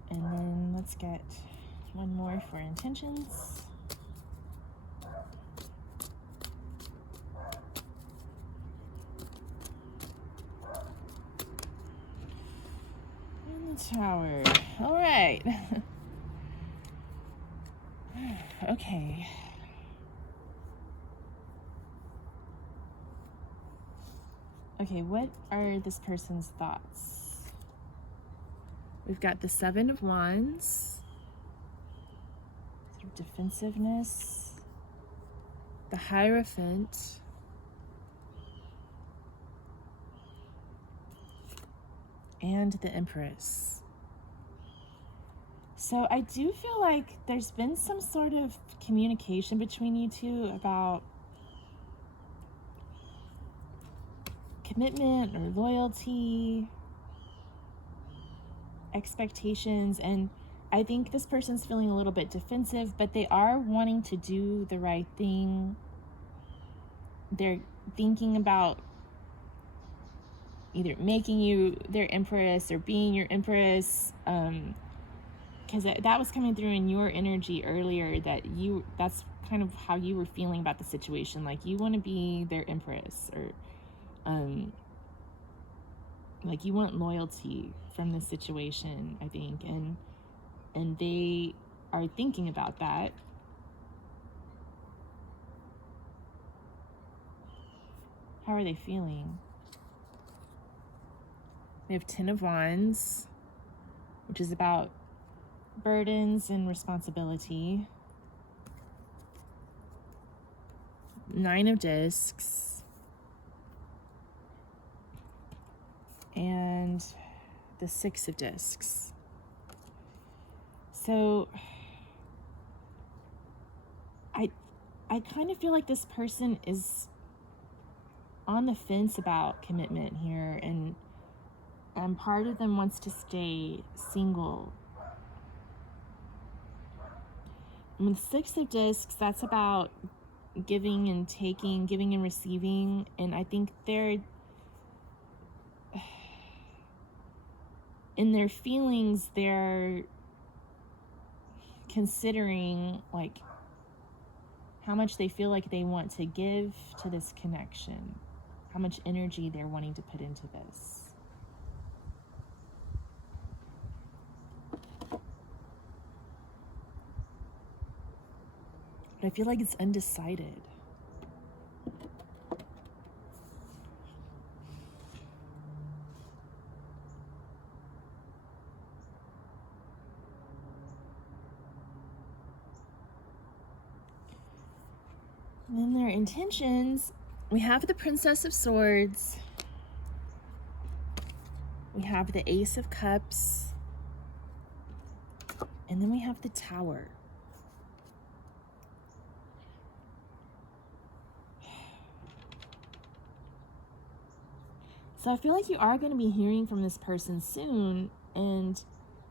And then let's get one more for intentions. And the Tower. All right. Okay. Okay, what are this person's thoughts? We've got the Seven of Wands, sort of defensiveness, the Hierophant, and the Empress. So I do feel like there's been some sort of communication between you two about commitment or loyalty, expectations, and I think this person's feeling a little bit defensive, but they are wanting to do the right thing. They're thinking about either making you their empress or being your empress, because that was coming through in your energy earlier, that's kind of how you were feeling about the situation, like you want to be their empress, or like you want loyalty from this situation, I think, and they are thinking about that. How are they feeling? We have Ten of Wands, which is about burdens and responsibility. Nine of Discs. And the Six of Discs. So I kind of feel like this person is on the fence about commitment here, and part of them wants to stay single. And with Six of Discs, that's about giving and taking, giving and receiving, and I think they're in their feelings, they're considering like how much they feel like they want to give to this connection, how much energy they're wanting to put into this. But I feel like it's undecided. And then their intentions, we have the Princess of Swords. We have the Ace of Cups. And then we have the Tower. So I feel like you are going to be hearing from this person soon, and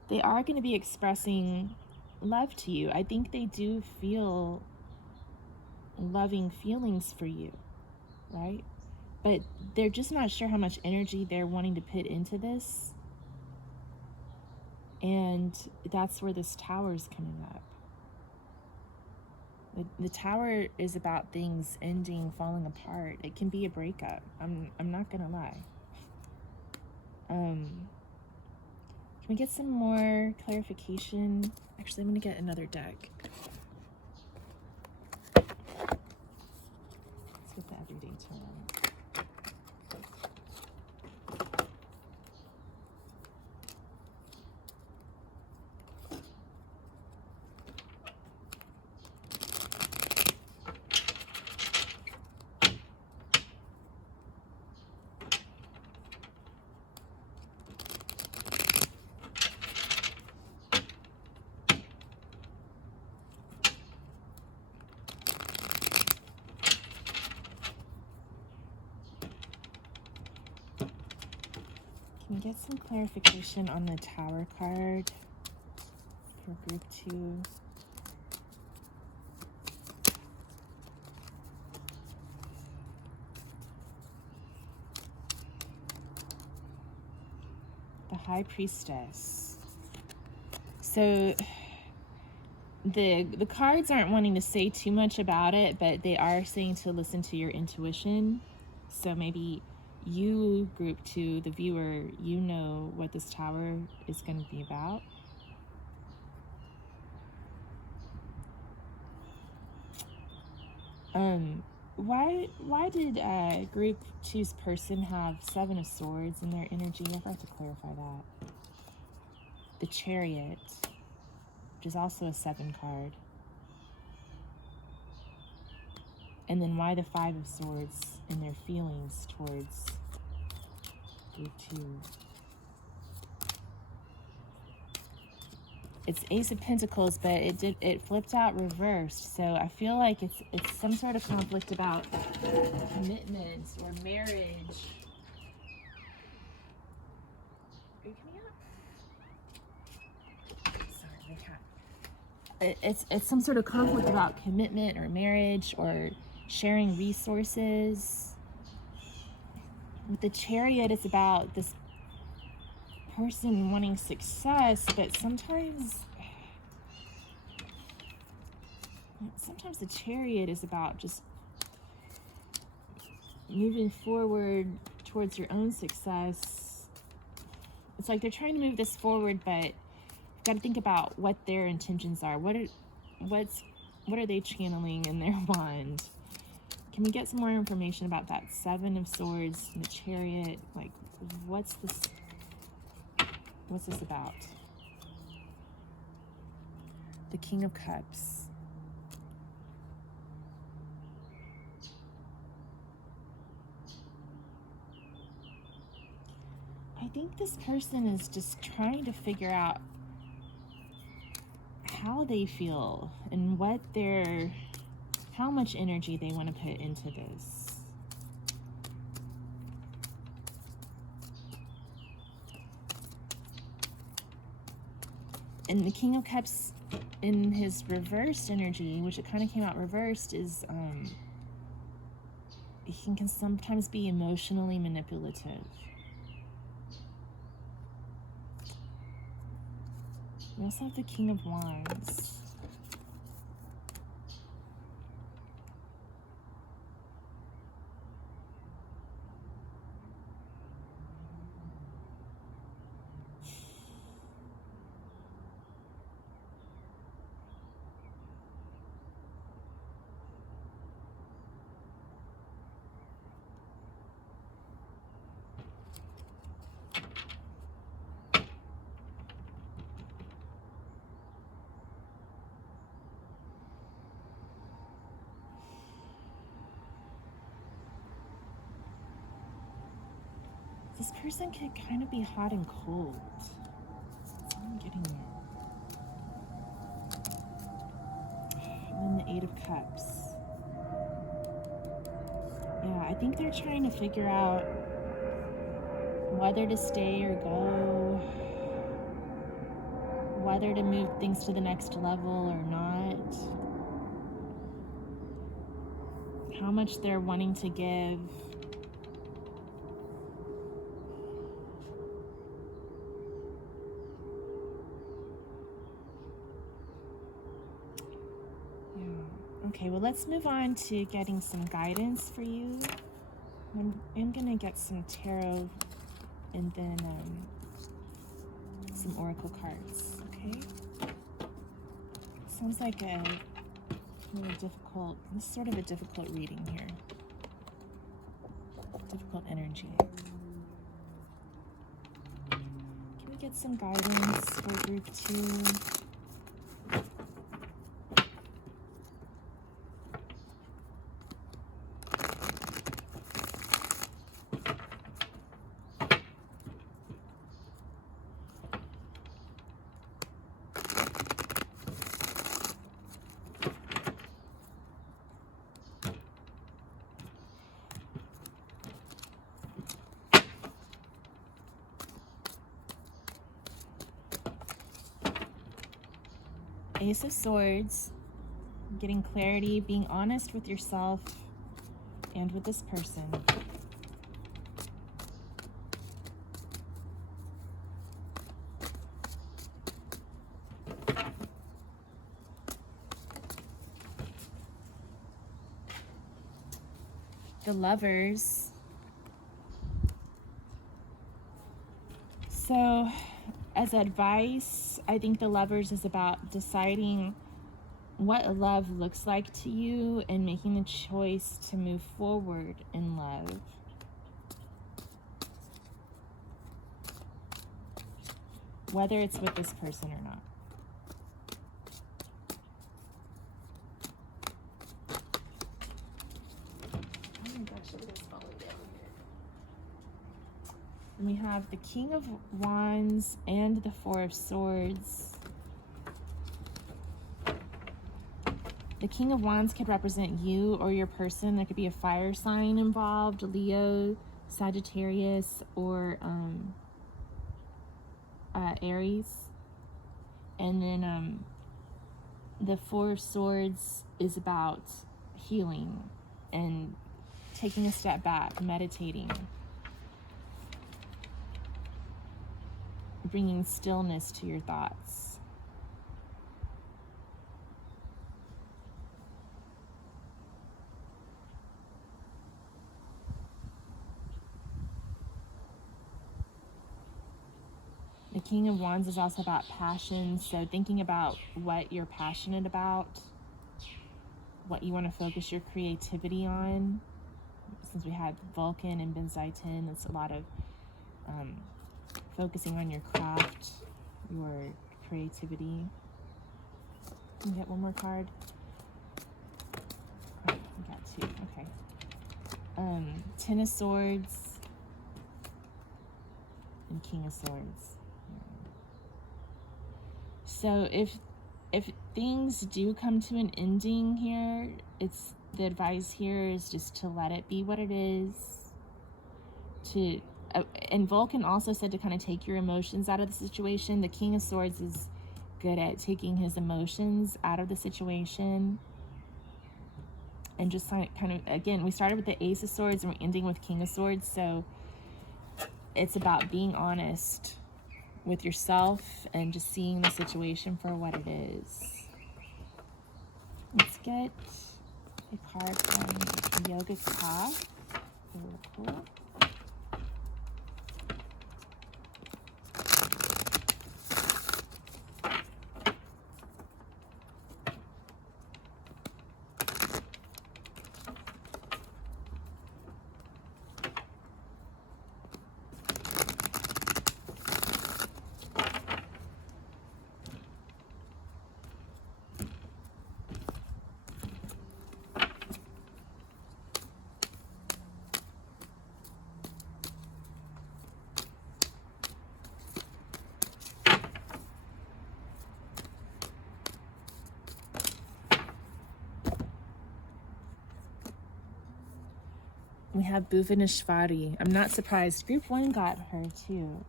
they are going to be expressing love to you. I think they do feel loving feelings for you, right? But they're just not sure how much energy they're wanting to put into this. And that's where this Tower is coming up. The Tower is about things ending, falling apart. It can be a breakup. I'm not gonna lie. Can we get some more clarification? Actually, I'm gonna get another deck. Let's get the Everyday Tarot. Can we get some clarification on the Tower card for group 2? The High Priestess. So the cards aren't wanting to say too much about it, but they are saying to listen to your intuition. So maybe you, group 2, the viewer, you know what this Tower is going to be about. Why did group 2's person have 7 of Swords in their energy? I forgot to clarify that. The Chariot, which is also a 7 card. And then why the 5 of Swords in their feelings towards group 2? It's Ace of Pentacles, but it flipped out reversed. So I feel like it's some sort of conflict about commitment or marriage. Are you coming up? Sorry, my cat. It's some sort of conflict about commitment or marriage or sharing resources. With the Chariot, it's about this person wanting success, but sometimes the Chariot is about just moving forward towards your own success. It's like they're trying to move this forward, but you've got to think about what their intentions are. What are they channeling in their wand? Can we get some more information about that 7 of Swords and the Chariot? Like, what's this about? The King of Cups. I think this person is just trying to figure out how they feel and how much energy they want to put into this. And the King of Cups in his reversed energy, which it kind of came out reversed, is he can sometimes be emotionally manipulative. We also have the King of Wands. This person could kind of be hot and cold. That's what I'm getting there. And then the Eight of Cups. Yeah, I think they're trying to figure out whether to stay or go, whether to move things to the next level or not, how much they're wanting to give. Okay, well, let's move on to getting some guidance for you. I'm going to get some tarot and then some oracle cards, okay? Sounds like a really difficult, this is sort of a difficult reading here. Difficult energy. Can we get some guidance for group 2? Ace of Swords, getting clarity, being honest with yourself and with this person. The Lovers. So, as advice, I think the Lovers is about deciding what love looks like to you and making the choice to move forward in love. Whether it's with this person or not. Oh my gosh, look at this falling down here. And we have the King of Wands and the Four of Swords. The King of Wands could represent you or your person. There could be a fire sign involved, Leo, Sagittarius, or Aries. And then the Four of Swords is about healing and taking a step back, meditating, bringing stillness to your thoughts. The King of Wands is also about passion, so thinking about what you're passionate about, what you want to focus your creativity on. Since we had Vulcan and Benzitin, it's a lot of focusing on your craft, your creativity. Can we get one more card? Oh, we got 2, okay. Ten of Swords and King of Swords. So if things do come to an ending here, it's the advice here is just to let it be what it is. And Vulcan also said to kind of take your emotions out of the situation. The King of Swords is good at taking his emotions out of the situation. And just kind of, again, we started with the Ace of Swords and we're ending with King of Swords. So it's about being honest with yourself and just seeing the situation for what it is. Let's get a card from Yogic Path. Cool. We have Bhuvaneshwari. I'm not surprised. Group 1 got her too.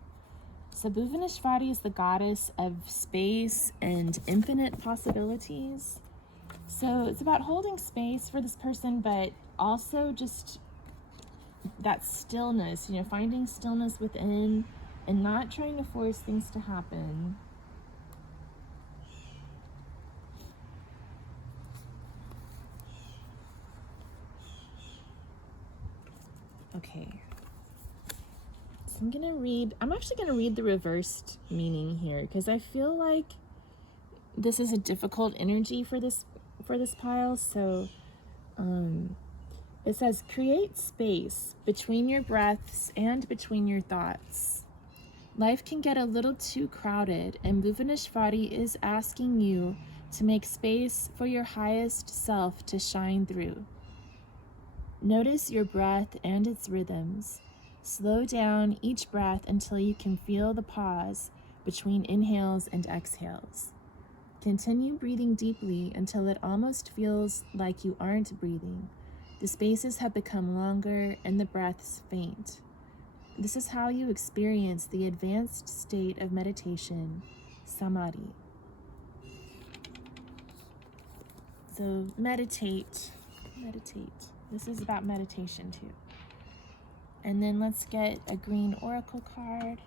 So Bhuvaneshwari is the goddess of space and infinite possibilities. So it's about holding space for this person, but also just that stillness, finding stillness within and not trying to force things to happen. Okay. So I'm actually going to read the reversed meaning here, because I feel like this is a difficult energy for this pile. So it says, create space between your breaths and between your thoughts. Life can get a little too crowded, and Bhuvaneshwari is asking you to make space for your highest self to shine through. Notice your breath and its rhythms. Slow down each breath until you can feel the pause between inhales and exhales. Continue breathing deeply until it almost feels like you aren't breathing. The spaces have become longer and the breaths faint. This is how you experience the advanced state of meditation, samadhi. So meditate. This is about meditation too. And then let's get a green oracle card.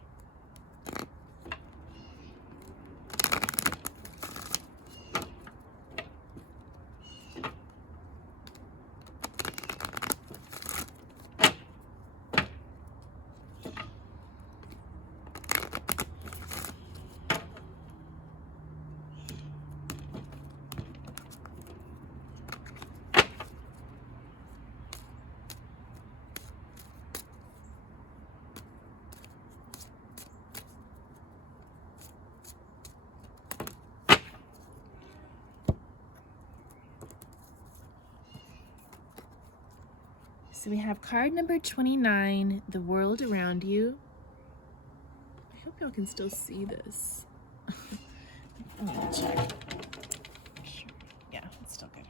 So we have card number 29, the world around you. I hope y'all can still see this. I'm gonna check. Sure. Yeah, it's still good.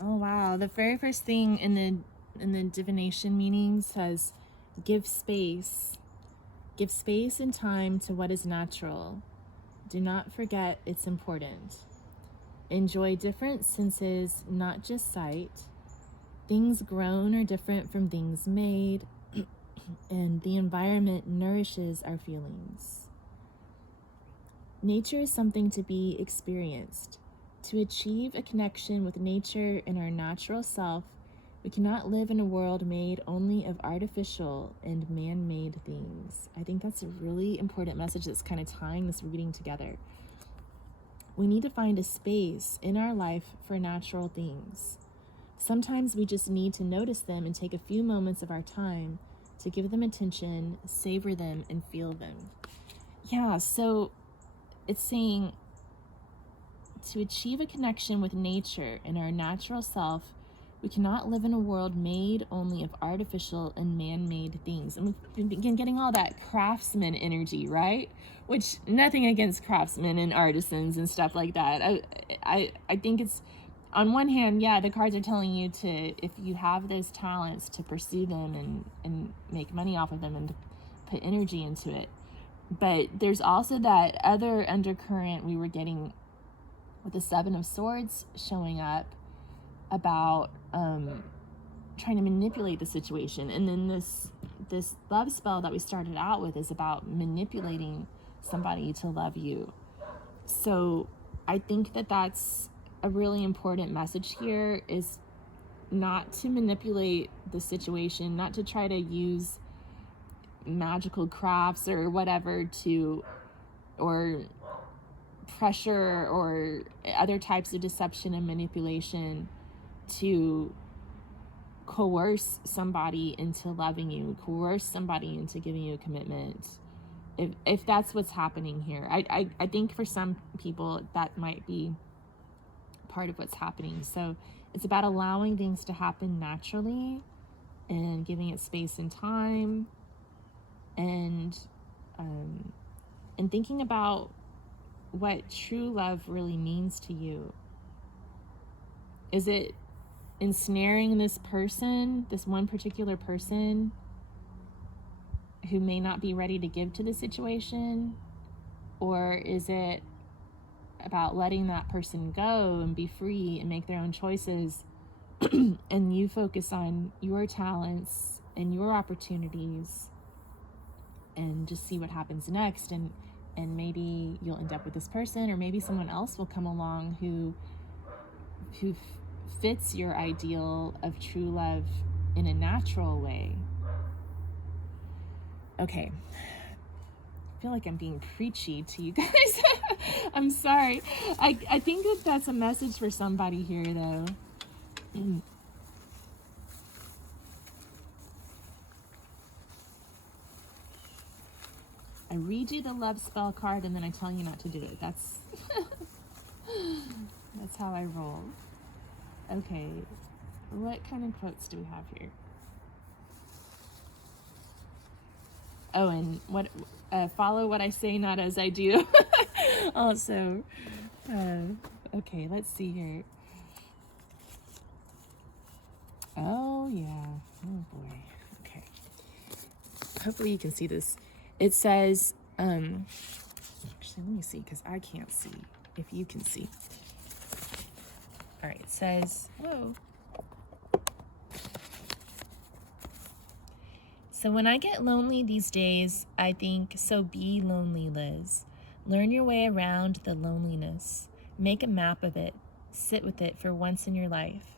Oh wow, the very first thing in the divination meaning says, give space and time to what is natural. Do not forget it's important. Enjoy different senses, not just sight. Things grown are different from things made, and the environment nourishes our feelings. Nature is something to be experienced. To achieve a connection with nature and our natural self, we cannot live in a world made only of artificial and man-made things. I think that's a really important message that's kind of tying this reading together. We need to find a space in our life for natural things. Sometimes we just need to notice them and take a few moments of our time to give them attention, savor them, and feel them. Yeah, so it's saying to achieve a connection with nature and our natural self, we cannot live in a world made only of artificial and man-made things. And we've been getting all that craftsman energy, right? Which, nothing against craftsmen and artisans and stuff like that. I think it's, on one hand, yeah, the cards are telling you to, if you have those talents, to pursue them and make money off of them and to put energy into it. But there's also that other undercurrent we were getting with the Seven of Swords showing up about trying to manipulate the situation. And then this love spell that we started out with is about manipulating somebody to love you. So I think that that's a really important message here, is not to manipulate the situation, not to try to use magical crafts or whatever to, or pressure or other types of deception and manipulation to coerce somebody into loving you, coerce somebody into giving you a commitment. If that's what's happening here, I think for some people that might be part of what's happening. So it's about allowing things to happen naturally and giving it space and time, and thinking about what true love really means to you. Is it ensnaring this person, this one particular person who may not be ready to give to the situation? Or is it about letting that person go and be free and make their own choices and you focus on your talents and your opportunities and just see what happens next, and maybe you'll end up with this person, or maybe someone else will come along who fits your ideal of true love in a natural way. Okay, I feel like I'm being preachy to you guys. I'm sorry. I think that that's a message for somebody here, though. I read you the love spell card and then I tell you not to do it. That's that's how I roll. Okay, what kind of quotes do we have here? Oh, and what follow what I say, not as I do. Also, okay, let's see here. Oh yeah, oh boy. Okay, hopefully you can see this. It says, actually, let me see, because I can't see if you can see. All right, it says, whoa. So when I get lonely these days, I think, so be lonely, Liz. Learn your way around the loneliness. Make a map of it. Sit with it for once in your life.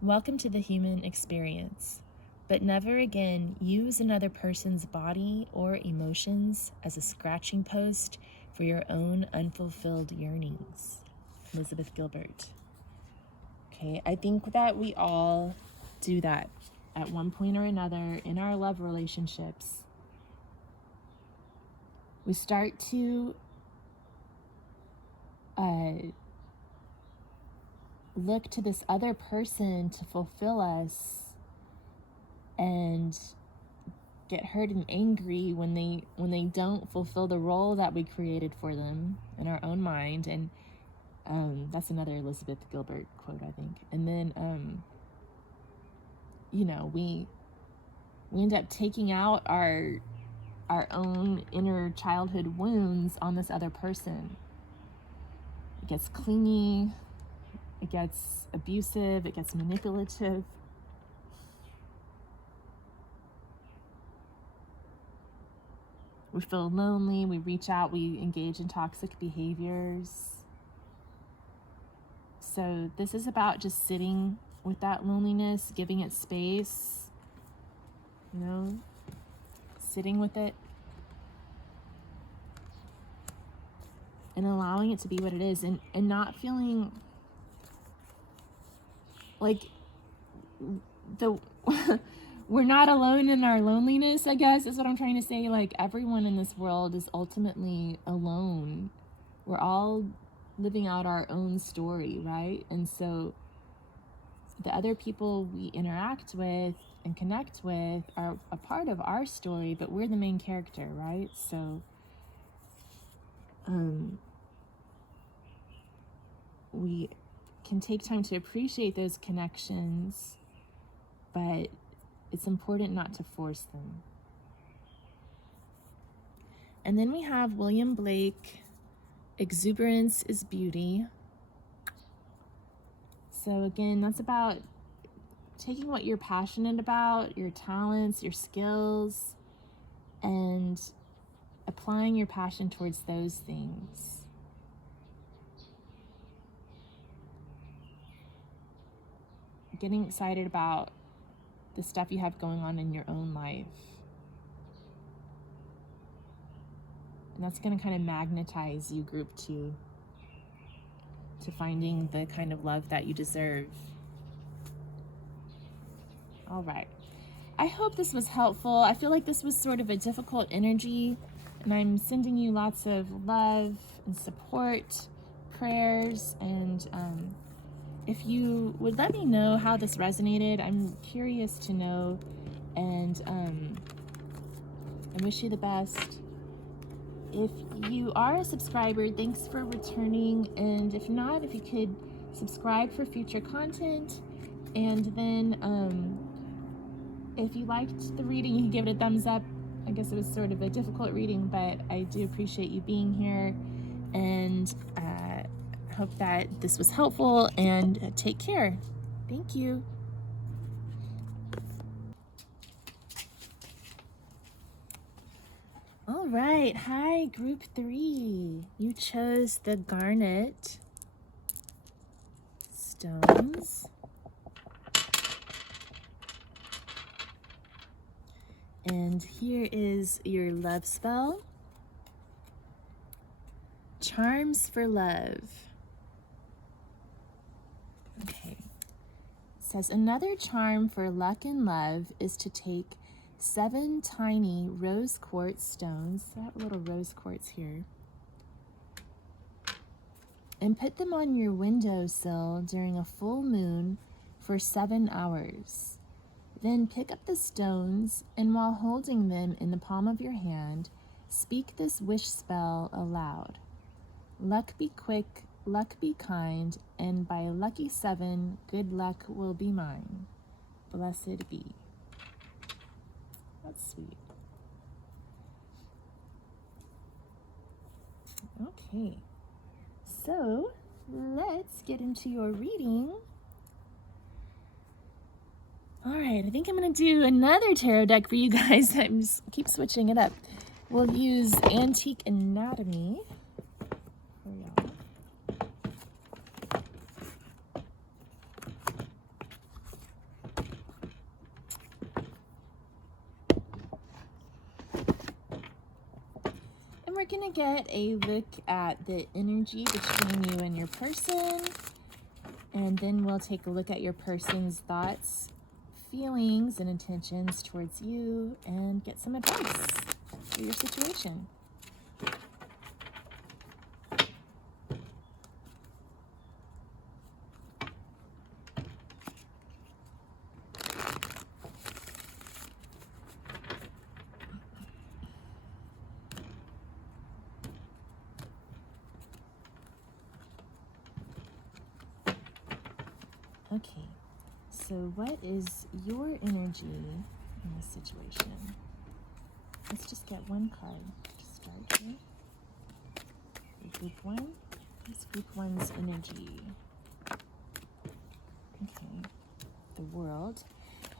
Welcome to the human experience. But never again use another person's body or emotions as a scratching post for your own unfulfilled yearnings. Elizabeth Gilbert. Okay, I think that we all do that at one point or another in our love relationships. We start to look to this other person to fulfill us and get hurt and angry when they don't fulfill the role that we created for them in our own mind. And that's another Elizabeth Gilbert quote, I think. And then we end up taking out our own inner childhood wounds on this other person. It gets clingy, it gets abusive, it gets manipulative. We feel lonely, we reach out, we engage in toxic behaviors. So this is about just sitting with that loneliness, giving it space, sitting with it and allowing it to be what it is, and not feeling like we're not alone in our loneliness, I guess is what I'm trying to say. Like, everyone in this world is ultimately alone. We're all living out our own story, right? And so the other people we interact with and connect with are a part of our story, but we're the main character, right? So we can take time to appreciate those connections, but it's important not to force them. And then we have William Blake, Exuberance is Beauty. So again, that's about taking what you're passionate about, your talents, your skills, and applying your passion towards those things. Getting excited about the stuff you have going on in your own life. And that's going to kind of magnetize you, group 2, to finding the kind of love that you deserve. All right. I hope this was helpful. I feel like this was sort of a difficult energy, and I'm sending you lots of love and support, prayers, and if you would let me know how this resonated, I'm curious to know, and I wish you the best. If you are a subscriber, thanks for returning, and if not, if you could subscribe for future content, and then if you liked the reading, you can give it a thumbs up. I guess it was sort of a difficult reading, but I do appreciate you being here, and hope that this was helpful, and take care. Thank you. All right, hi group 3. You chose the garnet stones. And here is your love spell. Charms for love. Okay. It says, another charm for luck and love is to take 7 tiny rose quartz stones, I have little rose quartz here, and put them on your windowsill during a full moon for 7 hours. Then pick up the stones, and while holding them in the palm of your hand, speak this wish spell aloud. Luck be quick, luck be kind, and by lucky 7, good luck will be mine. Blessed be. That's sweet. Okay, so let's get into your reading. All right, I think I'm going to do another tarot deck for you guys. I'm just keep switching it up. We'll use Antique Anatomy for y'all. And we're going to get a look at the energy between you and your person. And then we'll take a look at your person's thoughts, feelings, and intentions towards you, and get some advice for your situation. Okay, so what is your energy in this situation? Let's just get one card to start here. Group 1. It's Group 1's energy. Okay, the world.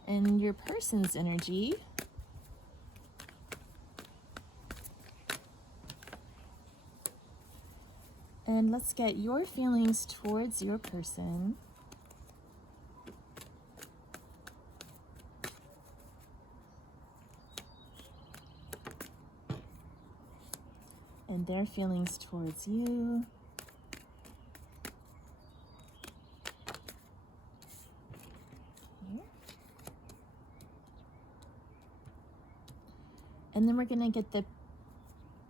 And your person's energy. And let's get your feelings towards your person. And their feelings towards you. Here. And then we're going to get the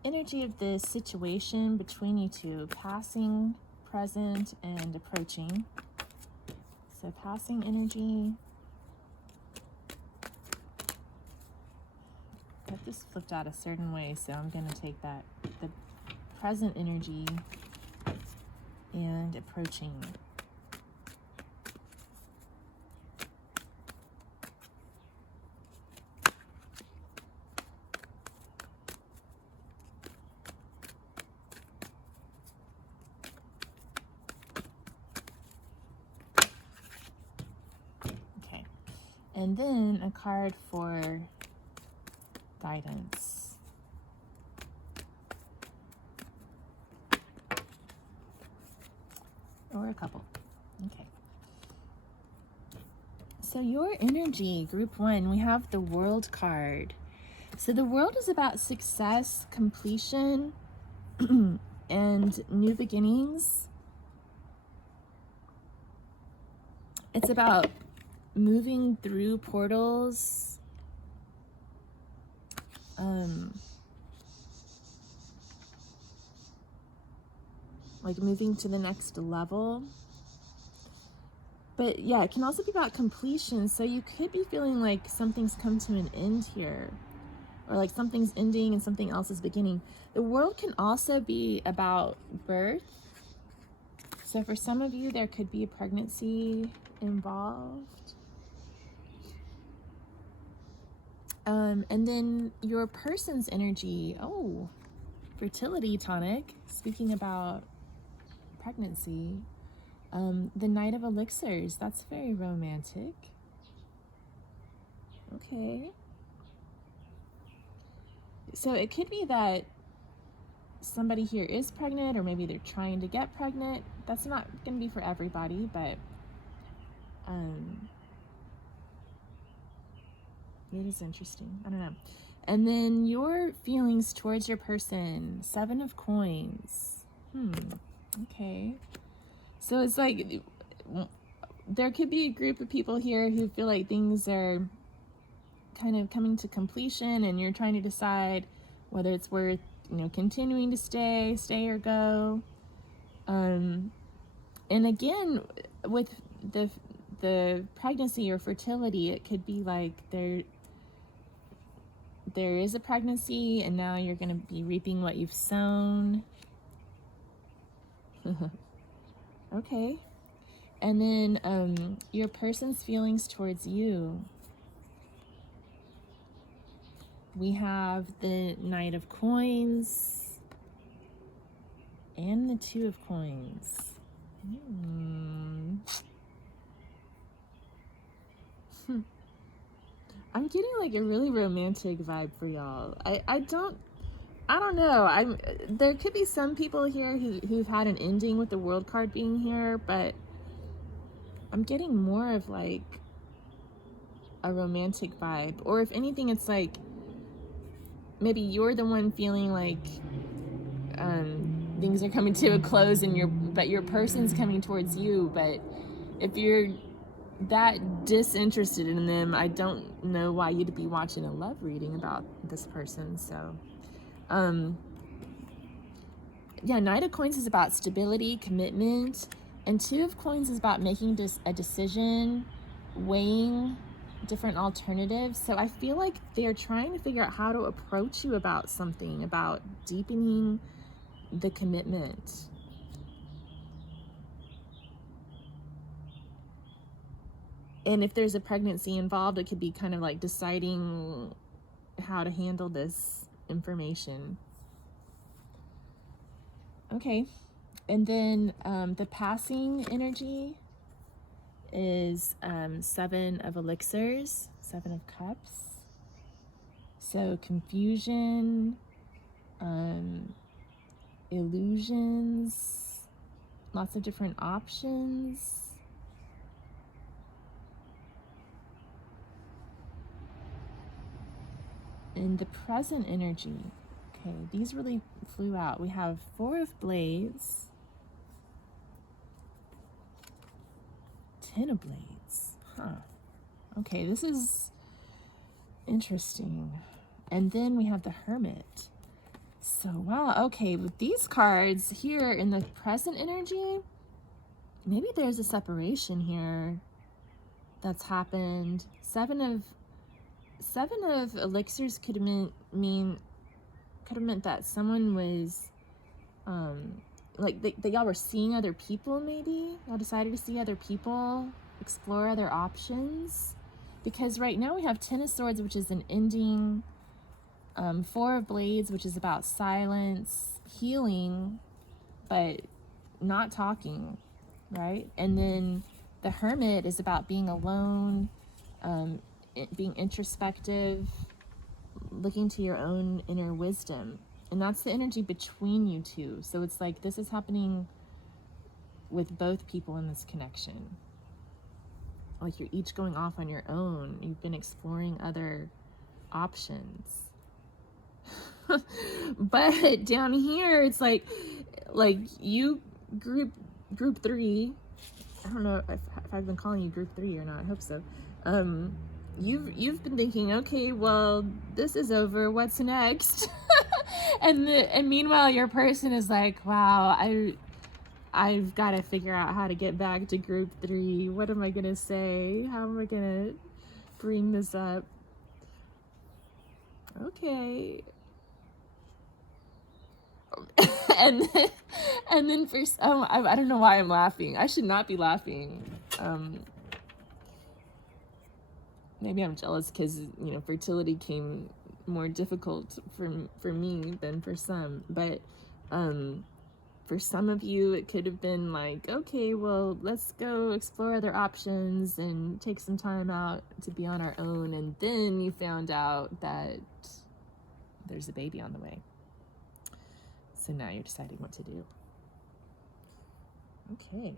energy of the situation between you two, passing, present, and approaching. So passing energy. That just flipped out a certain way, so I'm going to take that, the present energy and approaching. Okay, and then a card for guidance. Or a couple. Okay. So your energy, Group 1, we have the World card. So the World is about success, completion, and new beginnings. It's about moving through portals, like moving to the next level. But yeah, it can also be about completion. So you could be feeling like something's come to an end here, or like something's ending and something else is beginning. The World can also be about birth. So for some of you, there could be a pregnancy involved. And then your person's energy. Oh, fertility tonic. Speaking about pregnancy. The Knight of Elixirs. That's very romantic. Okay. So it could be that somebody here is pregnant, or maybe they're trying to get pregnant. That's not going to be for everybody, but it is interesting. I don't know. And then your feelings towards your person. 7 of Coins. Okay. So it's like there could be a group of people here who feel like things are kind of coming to completion, and you're trying to decide whether it's worth, continuing to stay or go. And again, with the pregnancy or fertility, it could be like there is a pregnancy, and now you're going to be reaping what you've sown. Okay. And then your person's feelings towards you. We have the Knight of Coins and the 2 of Coins. I'm getting like a really romantic vibe for y'all. I don't know. There could be some people here who've had an ending with the World card being here, but I'm getting more of like a romantic vibe. Or if anything, it's like maybe you're the one feeling like things are coming to a close, but your person's coming towards you. But if you're that disinterested in them, I don't know why you'd be watching a love reading about this person. So yeah, Knight of Coins is about stability, commitment, and 2 of Coins is about making a decision, weighing different alternatives. So I feel like they're trying to figure out how to approach you about something, about deepening the commitment. And if there's a pregnancy involved, it could be kind of like deciding how to handle this information. Okay. And then the passing energy is 7 of Elixirs, 7 of Cups. So confusion, illusions, lots of different options. In the present energy, okay, these really flew out. We have 4 of Blades, 10 of Blades. Okay, this is interesting. And then we have the Hermit. So, wow, okay, with these cards here in the present energy, maybe there's a separation here that's happened. 7 of Elixirs could have meant that someone was like that y'all were seeing other people. Maybe y'all decided to see other people, explore other options, because right now we have 10 of Swords, which is an ending, 4 of Blades, which is about silence, healing, but not talking, right? And then the Hermit is about being alone, being introspective, looking to your own inner wisdom. And that's the energy between you two. So it's like this is happening with both people in this connection. Like you're each going off on your own. You've been exploring other options. But down here, it's like you group 3. I don't know if I've been calling you group 3 or not. I hope so. You've been thinking, okay, well, this is over. What's next? and meanwhile, your person is like, wow, I've got to figure out how to get back to group 3. What am I going to say? How am I going to bring this up? Okay. and then for some, I don't know why I'm laughing. I should not be laughing. Maybe I'm jealous because, you know, fertility came more difficult for me than for some. But for some of you, it could have been like, okay, well, let's go explore other options and take some time out to be on our own. And then you found out that there's a baby on the way. So now you're deciding what to do. Okay.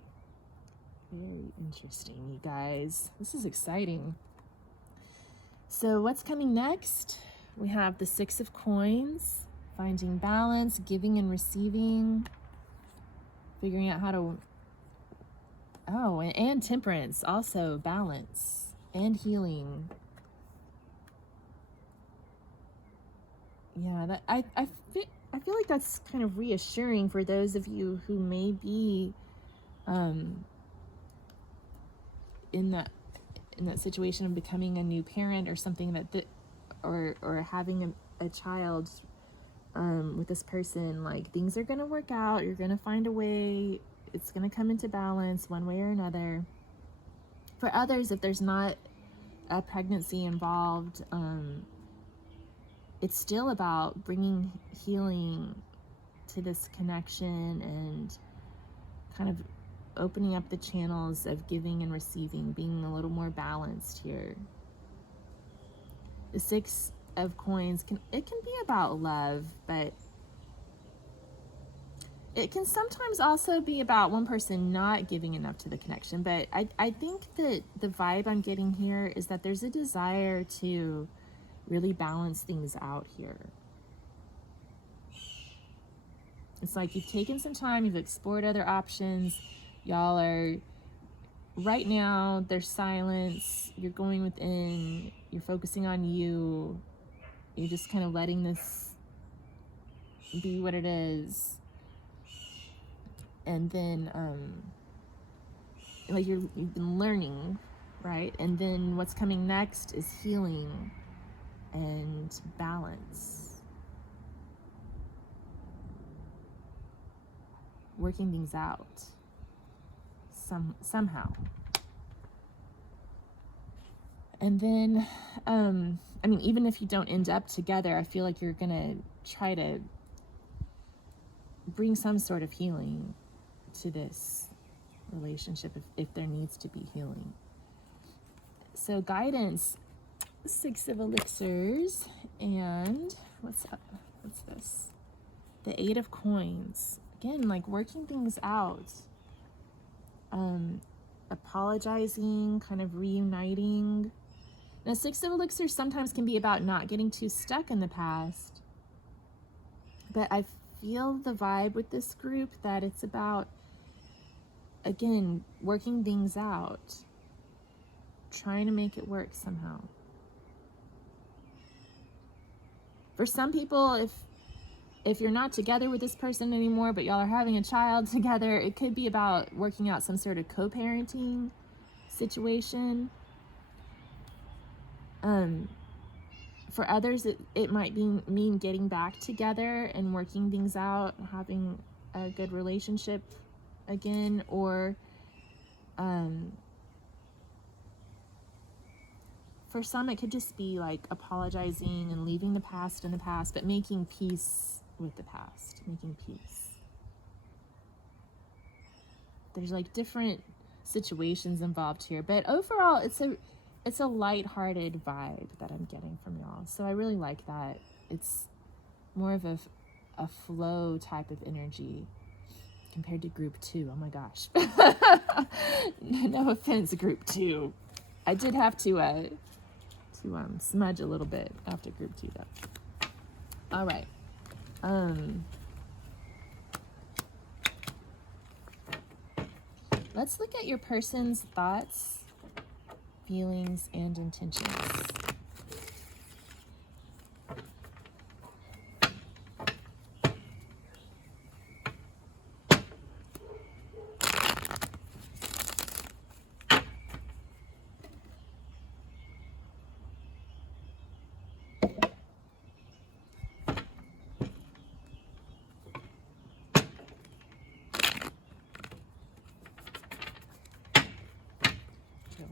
Very interesting, you guys. This is exciting. So what's coming next? We have the 6 of Coins, finding balance, giving and receiving, figuring out how to, and Temperance, also balance and healing. Yeah, that I feel like that's kind of reassuring for those of you who may be in that situation of becoming a new parent or something, or having a child with this person. Like, things are going to work out. You're going to find a way. It's going to come into balance one way or another. For others, if there's not a pregnancy involved, it's still about bringing healing to this connection and kind of opening up the channels of giving and receiving, being a little more balanced here. The 6 of Coins can be about love, but it can sometimes also be about one person not giving enough to the connection. But I think that the vibe I'm getting here is that there's a desire to really balance things out here. It's like you've taken some time, you've explored other options. Y'all are, right now, there's silence. You're going within, you're focusing on you. You're just kind of letting this be what it is. And then, like you've been learning, right? And then what's coming next is healing and balance. Working things out somehow. And then, I mean, even if you don't end up together, I feel like you're gonna try to bring some sort of healing to this relationship if there needs to be healing. So guidance, 6 of Elixirs, and what's this? The 8 of Coins. Again, like working things out. Apologizing, kind of reuniting. Now, 6 of Elixirs sometimes can be about not getting too stuck in the past. But I feel the vibe with this group that it's about, again, working things out. Trying to make it work somehow. For some people, if you're not together with this person anymore, but y'all are having a child together, it could be about working out some sort of co-parenting situation. For others, it might mean getting back together and working things out, having a good relationship again, or for some, it could just be like apologizing and leaving the past in the past, but making peace with the past, making peace. There's like different situations involved here, but overall, it's a lighthearted vibe that I'm getting from y'all. So I really like that. It's more of a flow type of energy compared to group 2. Oh my gosh. No offense, group 2. I did have to smudge a little bit after group 2 though. All right. Let's look at your person's thoughts, feelings, and intentions.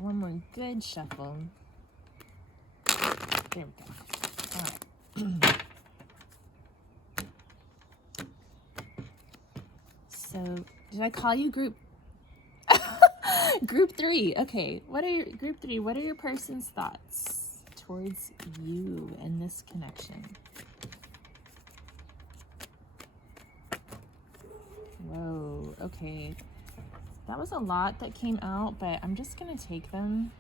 one more good shuffle. There we go. All right. So, did I call you group? Group 3. Okay. Group 3? What are your person's thoughts towards you and this connection? Whoa. Okay. That was a lot that came out, but I'm just gonna take them.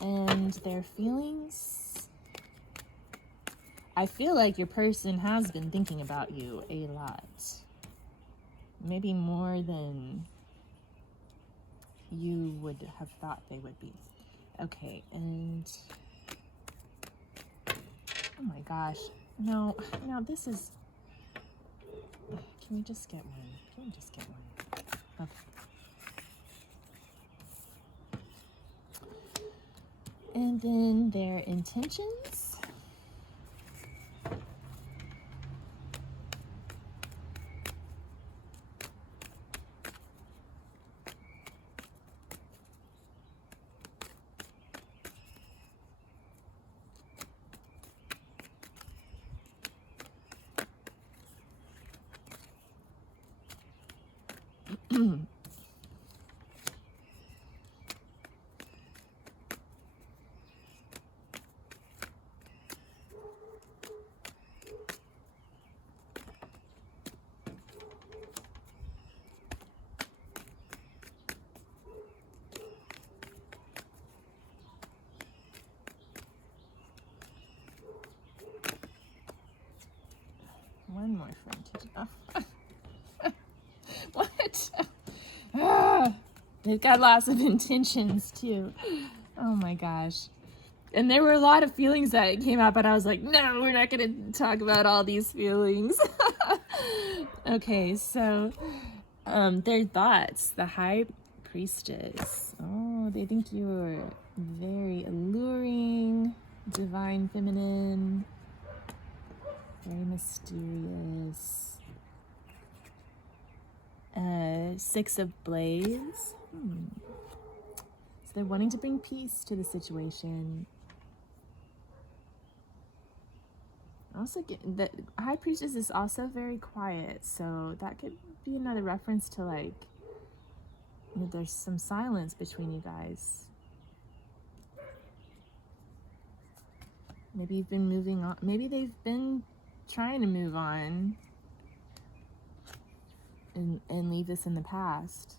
And their feelings. I feel like your person has been thinking about you a lot. Maybe more than you would have thought they would be. Okay, and oh my gosh. No, this is, can we just get one? Can we just get one? Okay. And then their intentions. One more friend. Oh. What? They've got lots of intentions too. Oh my gosh. And there were a lot of feelings that came out, but I was like, no, we're not going to talk about all these feelings. Okay, so their thoughts. The High Priestess. Oh, they think you're very alluring, divine feminine, very mysterious. Six of Blades. So they're wanting to bring peace to the situation. Also, the High Priestess is also very quiet, so that could be another reference to, like, you know, there's some silence between you guys. Maybe you've been moving on. Maybe they've been trying to move on and leave this in the past.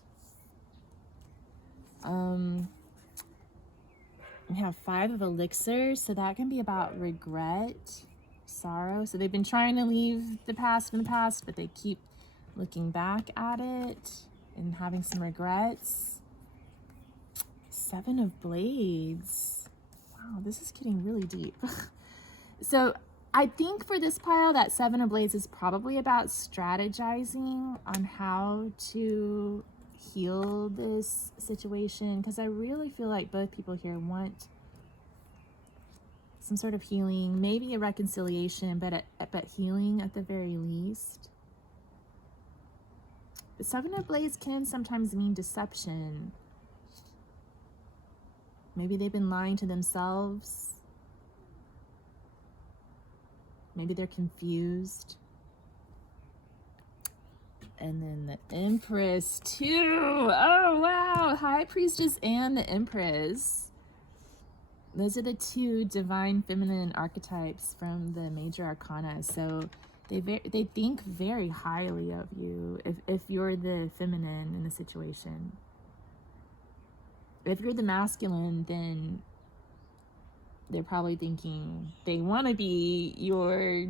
We have 5 of Elixirs, so that can be about regret, sorrow. So they've been trying to leave the past in the past, but they keep looking back at it and having some regrets. 7 of Blades. Wow, this is getting really deep. So I think for this pile, that 7 of Blades is probably about strategizing on how to heal this situation, because I really feel like both people here want some sort of healing, maybe a reconciliation, but healing at the very least. The 7 of Blades can sometimes mean deception. Maybe they've been lying to themselves. Maybe they're confused. And then the Empress too. Oh, wow. High Priestess and the Empress. Those are the 2 divine feminine archetypes from the major arcana. So they think very highly of you if you're the feminine in the situation. If you're the masculine, then they're probably thinking they want to be your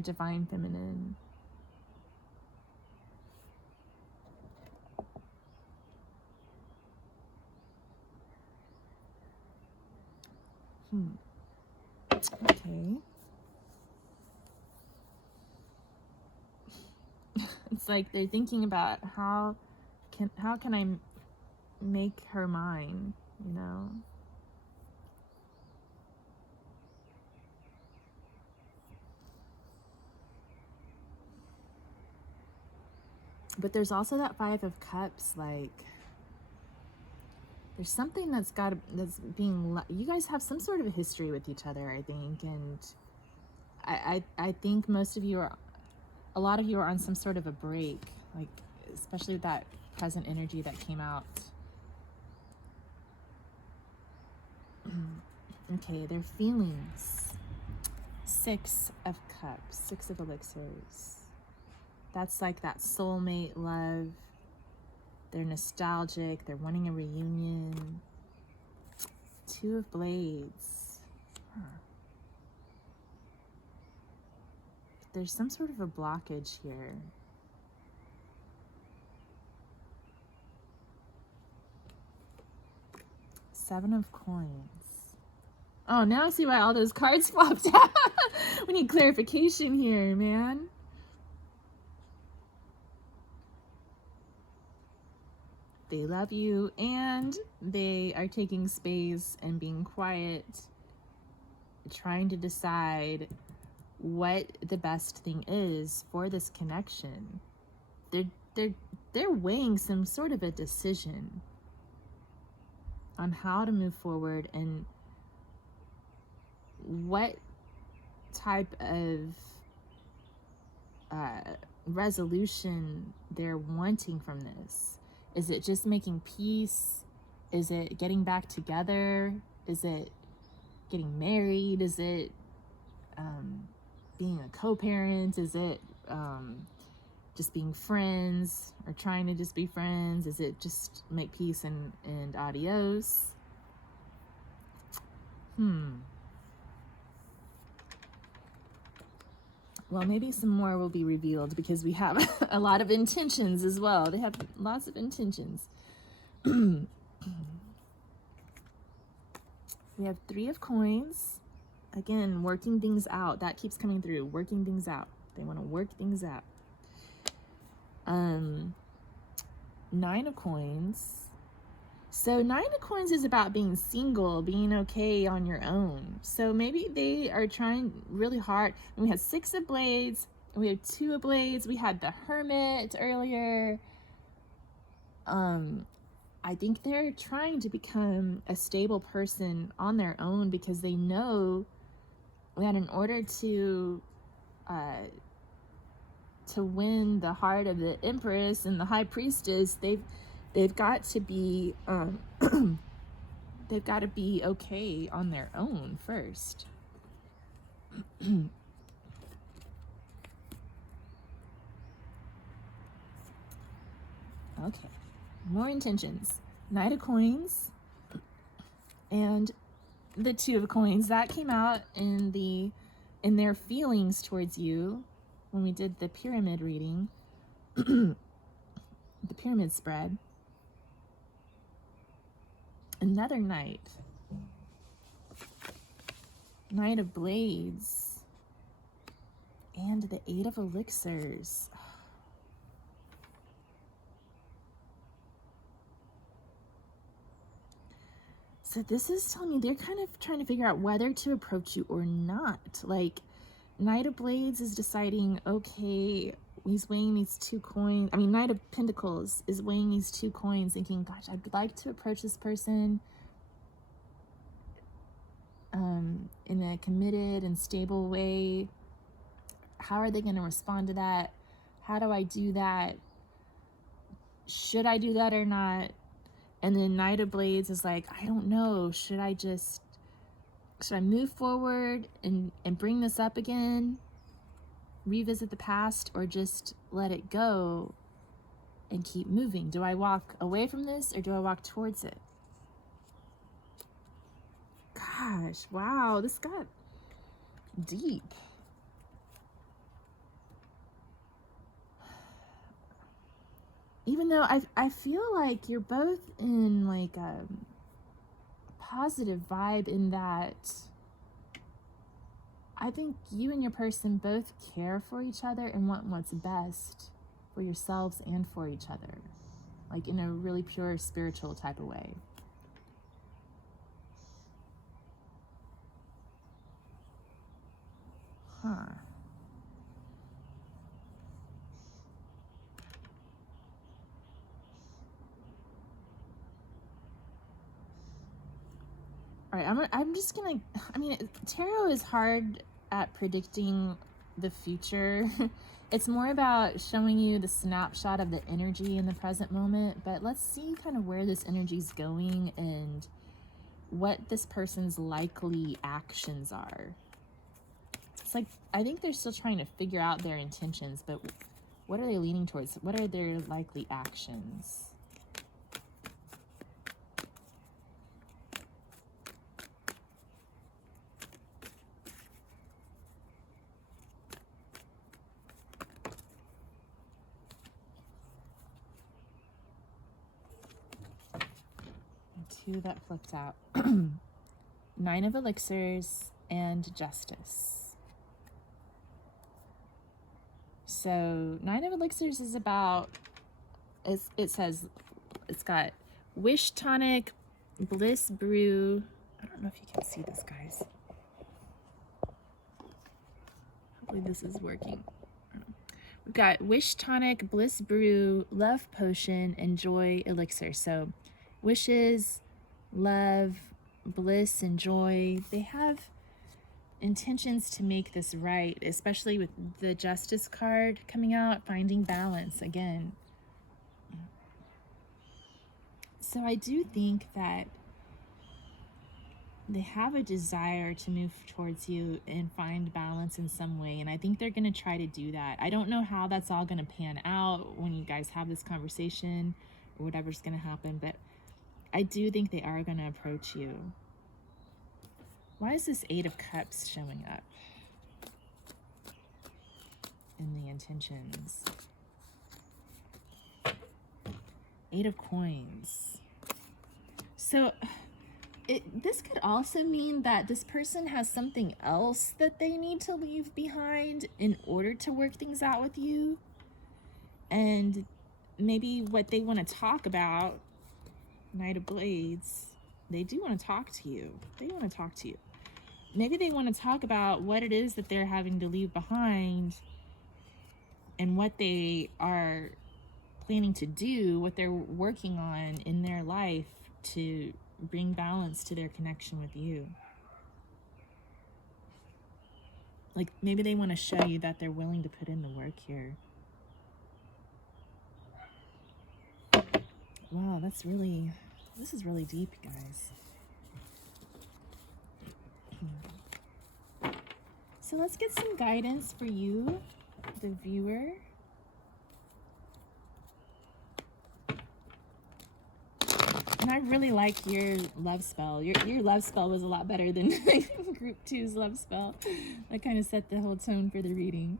divine feminine. Okay. It's like they're thinking about how can I make her mine, you know? But there's also that Five of Cups, like there's something that's being, you guys have some sort of a history with each other, I think, and I think most of you are, a lot of you are on some sort of a break, like especially with that present energy that came out. Okay, their feelings. Six of Cups, Six of Elixirs. That's like that soulmate love. They're nostalgic. They're wanting a reunion. Two of Blades. There's some sort of a blockage here. Seven of Coins. Oh, now I see why all those cards flopped out. We need clarification here, man. They love you and they are taking space and being quiet, trying to decide what the best thing is for this connection. They're weighing some sort of a decision on how to move forward and what type of resolution they're wanting from this. Is it just making peace? Is it getting back together? Is it getting married? Is it being a co-parent? Is it just being friends or trying to just be friends? Is it just make peace and adios? Well, maybe some more will be revealed because we have a lot of intentions as well. They have lots of intentions. We have Three of Coins. Again, working things out. That keeps coming through. Working things out. They want to work things out. Nine of Coins. So Nine of Coins is about being single, being okay on your own. So maybe they are trying really hard. And we had Six of Blades. And we have Two of Blades. We had the Hermit earlier. I think they're trying to become a stable person on their own because they know that in order to win the heart of the Empress and the High Priestess, they've got to be they've got to be okay on their own first. Okay, more intentions. Knight of Coins and the Two of Coins. That came out in their feelings towards you when we did the pyramid reading, the pyramid spread. Another Knight. Knight of Blades. And the Eight of Elixirs. So this is telling me they're kind of trying to figure out whether to approach you or not. Like, Knight of Blades is deciding, okay, he's weighing these two coins. I mean, Knight of Pentacles is weighing these two coins, thinking, gosh, I'd like to approach this person in a committed and stable way. How are they going to respond to that? How do I do that? Should I do that or not? And then Knight of Blades is like, I don't know. Should I move forward and bring this up again? Revisit the past, or just let it go and keep moving? Do I walk away from this or do I walk towards it? Gosh, wow, this got deep. Even though I feel like you're both in like a positive vibe in that I think you and your person both care for each other and want what's best for yourselves and for each other, like in a really pure spiritual type of way. All right, I'm just gonna, I mean, tarot is hard at predicting the future. It's more about showing you the snapshot of the energy in the present moment, but let's see kind of where this energy is going and what this person's likely actions are. It's like, I think they're still trying to figure out their intentions, but what are they leaning towards? What are their likely actions? Two that flipped out. 9 of Elixirs and Justice. So 9 of Elixirs is about, it says, it's got Wish Tonic, Bliss Brew. I don't know if you can see this, guys. Hopefully this is working. We've got Wish Tonic, Bliss Brew, Love Potion, and Joy Elixir. So wishes, love, bliss, and joy. They have intentions to make this right, especially with the Justice card coming out, finding balance again. So I do think that they have a desire to move towards you and find balance in some way, and I think they're going to try to do that. I don't know how that's all going to pan out when you guys have this conversation or whatever's going to happen, but I do think they are going to approach you. Why is this 8 of Cups showing up in the intentions? 8 of Coins. So this could also mean that this person has something else that they need to leave behind in order to work things out with you. And maybe what they want to talk about, Knight of Blades, they do want to talk to you. They want to talk to you. Maybe they want to talk about what it is that they're having to leave behind and what they are planning to do, what they're working on in their life to bring balance to their connection with you. Like maybe they want to show you that they're willing to put in the work here. Wow, this is really deep, guys. So let's get some guidance for you, the viewer. And I really like your love spell. Your love spell was a lot better than Group 2's love spell. That kind of set the whole tone for the reading.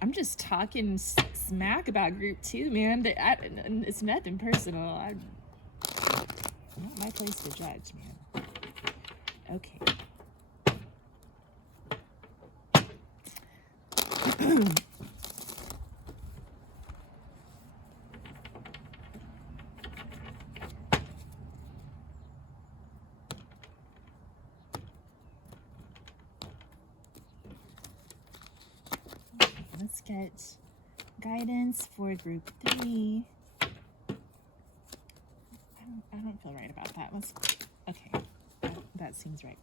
I'm just talking smack about Group 2, man. It's nothing personal. Not my place to judge, man. Okay. Let's get guidance for Group 3. I don't feel right about that. Okay, that seems right.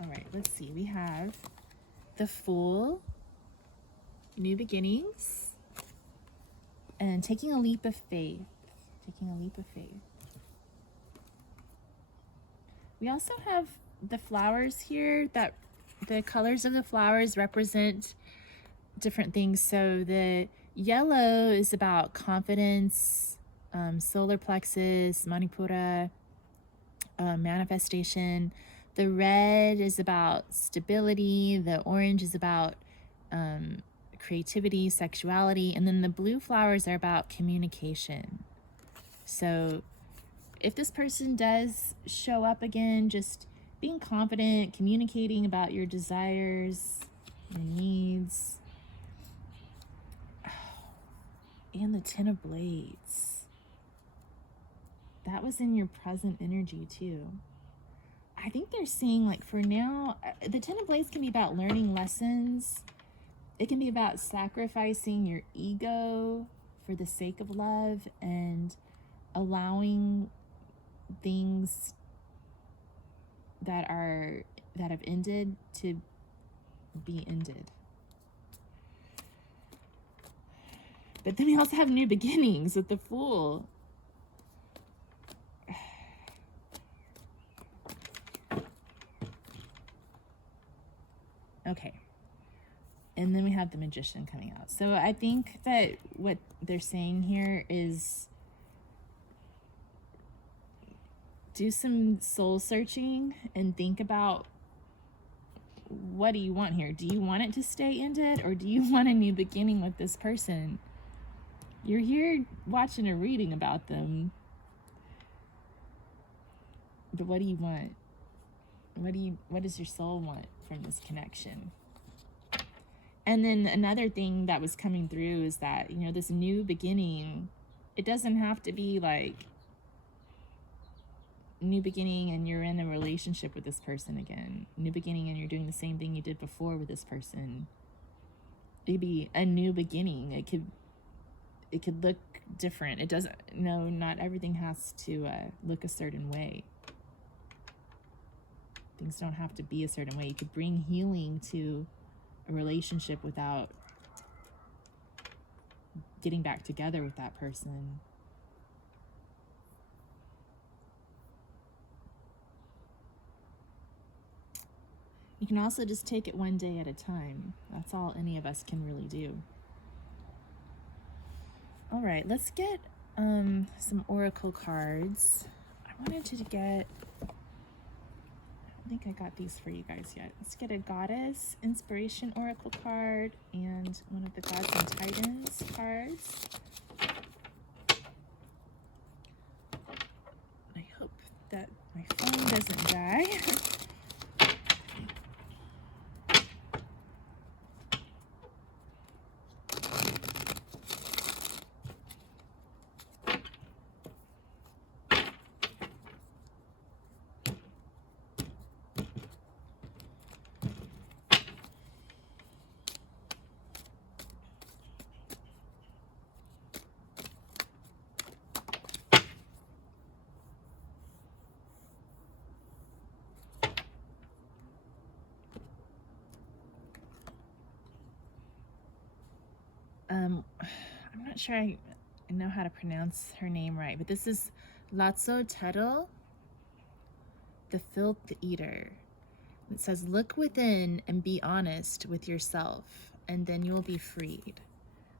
All right, let's see. We have the Fool, New Beginnings, and taking a leap of faith. Taking a leap of faith. We also have the flowers here, that the colors of the flowers represent different things. So the yellow is about confidence, solar plexus, manipura, manifestation. The red is about stability. The orange is about creativity, sexuality. And then the blue flowers are about communication. So if this person does show up again, just being confident, communicating about your desires, your needs. And the 10 of Blades. That was in your present energy too. I think they're saying, like, for now, the 10 of Blades can be about learning lessons It can be about sacrificing your ego for the sake of love and allowing things that have ended to be ended. But then we also have new beginnings with the Fool. Okay. And then we have the Magician coming out. So I think that what they're saying here is do some soul searching and think about, what do you want here? Do you want it to stay ended, or do you want a new beginning with this person? You're here watching a reading about them. But what do you want? What does your soul want from this connection? And then another thing that was coming through is that, you know, this new beginning, it doesn't have to be like new beginning and you're in a relationship with this person again. New beginning and you're doing the same thing you did before with this person. It'd be a new beginning. It could look different. It doesn't, no, not everything has to look a certain way. Things don't have to be a certain way. You could bring healing to a relationship without getting back together with that person. You can also just take it one day at a time. That's all any of us can really do. All right, let's get some oracle cards. I wanted to get, I don't think I got these for you guys yet. Let's get a Goddess Inspiration Oracle card and one of the Gods and Titans cards. I hope that my phone doesn't die. I'm not sure I know how to pronounce her name right, but this is Tarot, the Filth Eater. It says, look within and be honest with yourself, and then you will be freed.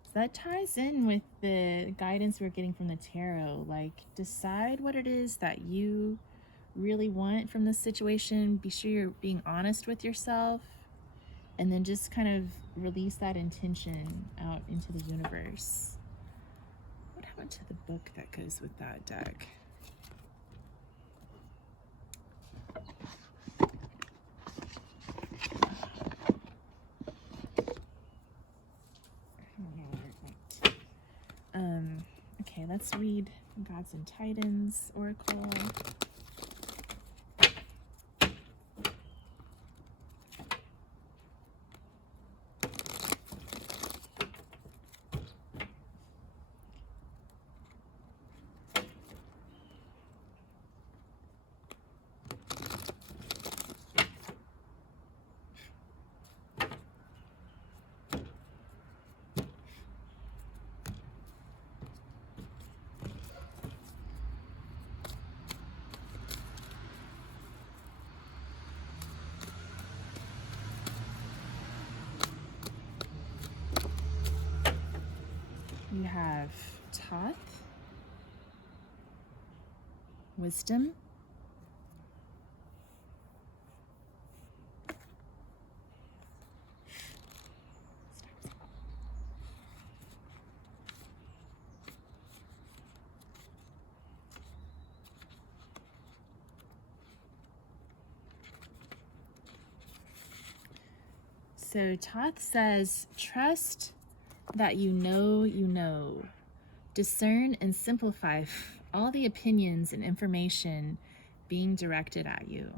So that ties in with the guidance we're getting from the tarot. Like, decide what it is that you really want from this situation. Be sure you're being honest with yourself, and then just kind of release that intention out into the universe. What happened to the book that goes with that deck? Okay, let's read Gods and Titans Oracle. You have Thoth, Wisdom, so Thoth says, trust that you know. Discern and simplify all the opinions and information being directed at you.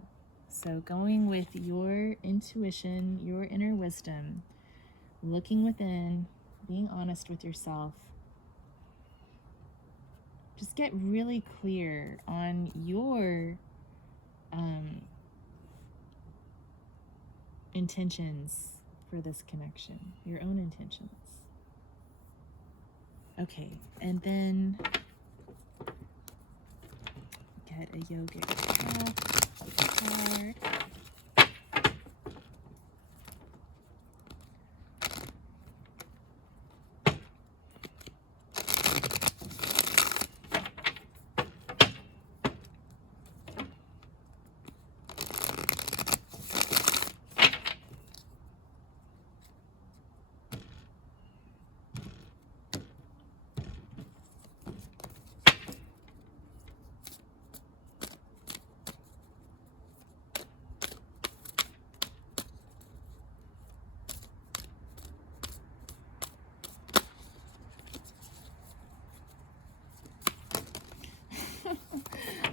So going with your intuition, your inner wisdom, looking within, being honest with yourself. Just get really clear on your intentions for this connection, your own intentions. Okay, and then get a yogic card.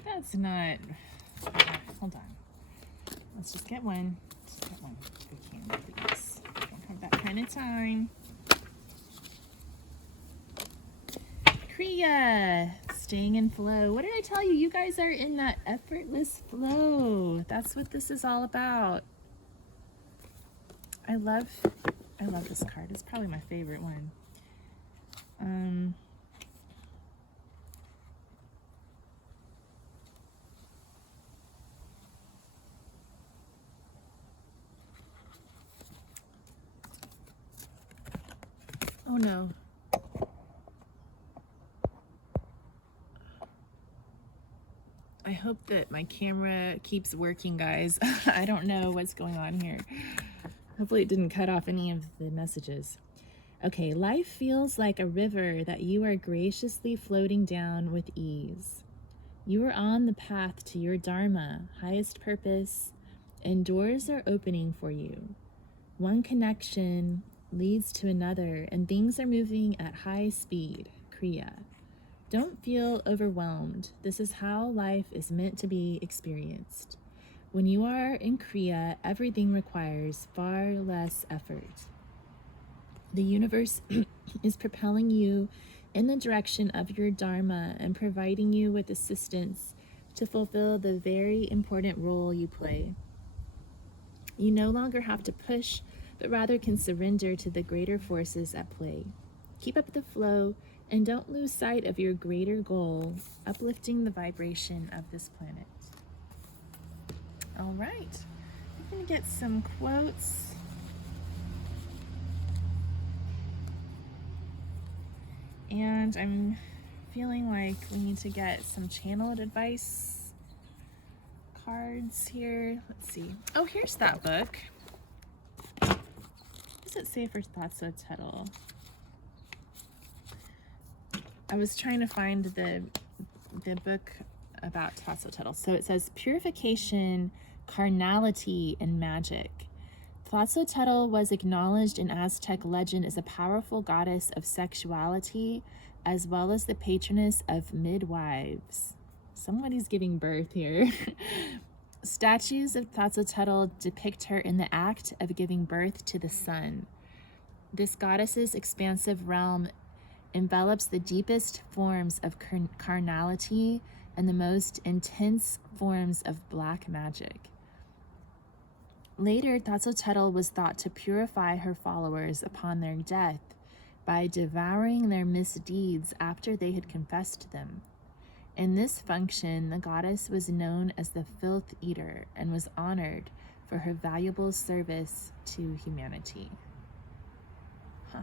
That's not, hold on. Let's just get one. Just get one if we can, please. Don't have that kind of time. Kriya, staying in flow. What did I tell you? You guys are in that effortless flow. That's what this is all about. I love this card. It's probably my favorite one. Oh no. I hope that my camera keeps working, guys. I don't know what's going on here. Hopefully it didn't cut off any of the messages. Okay, life feels like a river that you are graciously floating down with ease. You are on the path to your dharma, highest purpose, and doors are opening for you. One connection leads to another, and things are moving at high speed. Kriya. Don't feel overwhelmed. This is how life is meant to be experienced. When you are in Kriya, everything requires far less effort. The universe is propelling you in the direction of your dharma and providing you with assistance to fulfill the very important role you play. You no longer have to push, but rather can surrender to the greater forces at play. Keep up the flow and don't lose sight of your greater goal, uplifting the vibration of this planet. All right, I'm going to get some quotes. And I'm feeling like we need to get some channeled advice cards here. Let's see. Oh, here's that book. What does it say for Untitled? I was trying to find the book about Untitled. So it says Purification, Carnality, and Magic. Untitled was acknowledged in Aztec legend as a powerful goddess of sexuality, as well as the patroness of midwives. Somebody's giving birth here. Statues of Untitled depict her in the act of giving birth to the sun. This goddess's expansive realm envelops the deepest forms of carnality and the most intense forms of black magic. Later, Untitled was thought to purify her followers upon their death by devouring their misdeeds after they had confessed them. In this function, the goddess was known as the Filth Eater and was honored for her valuable service to humanity. Huh.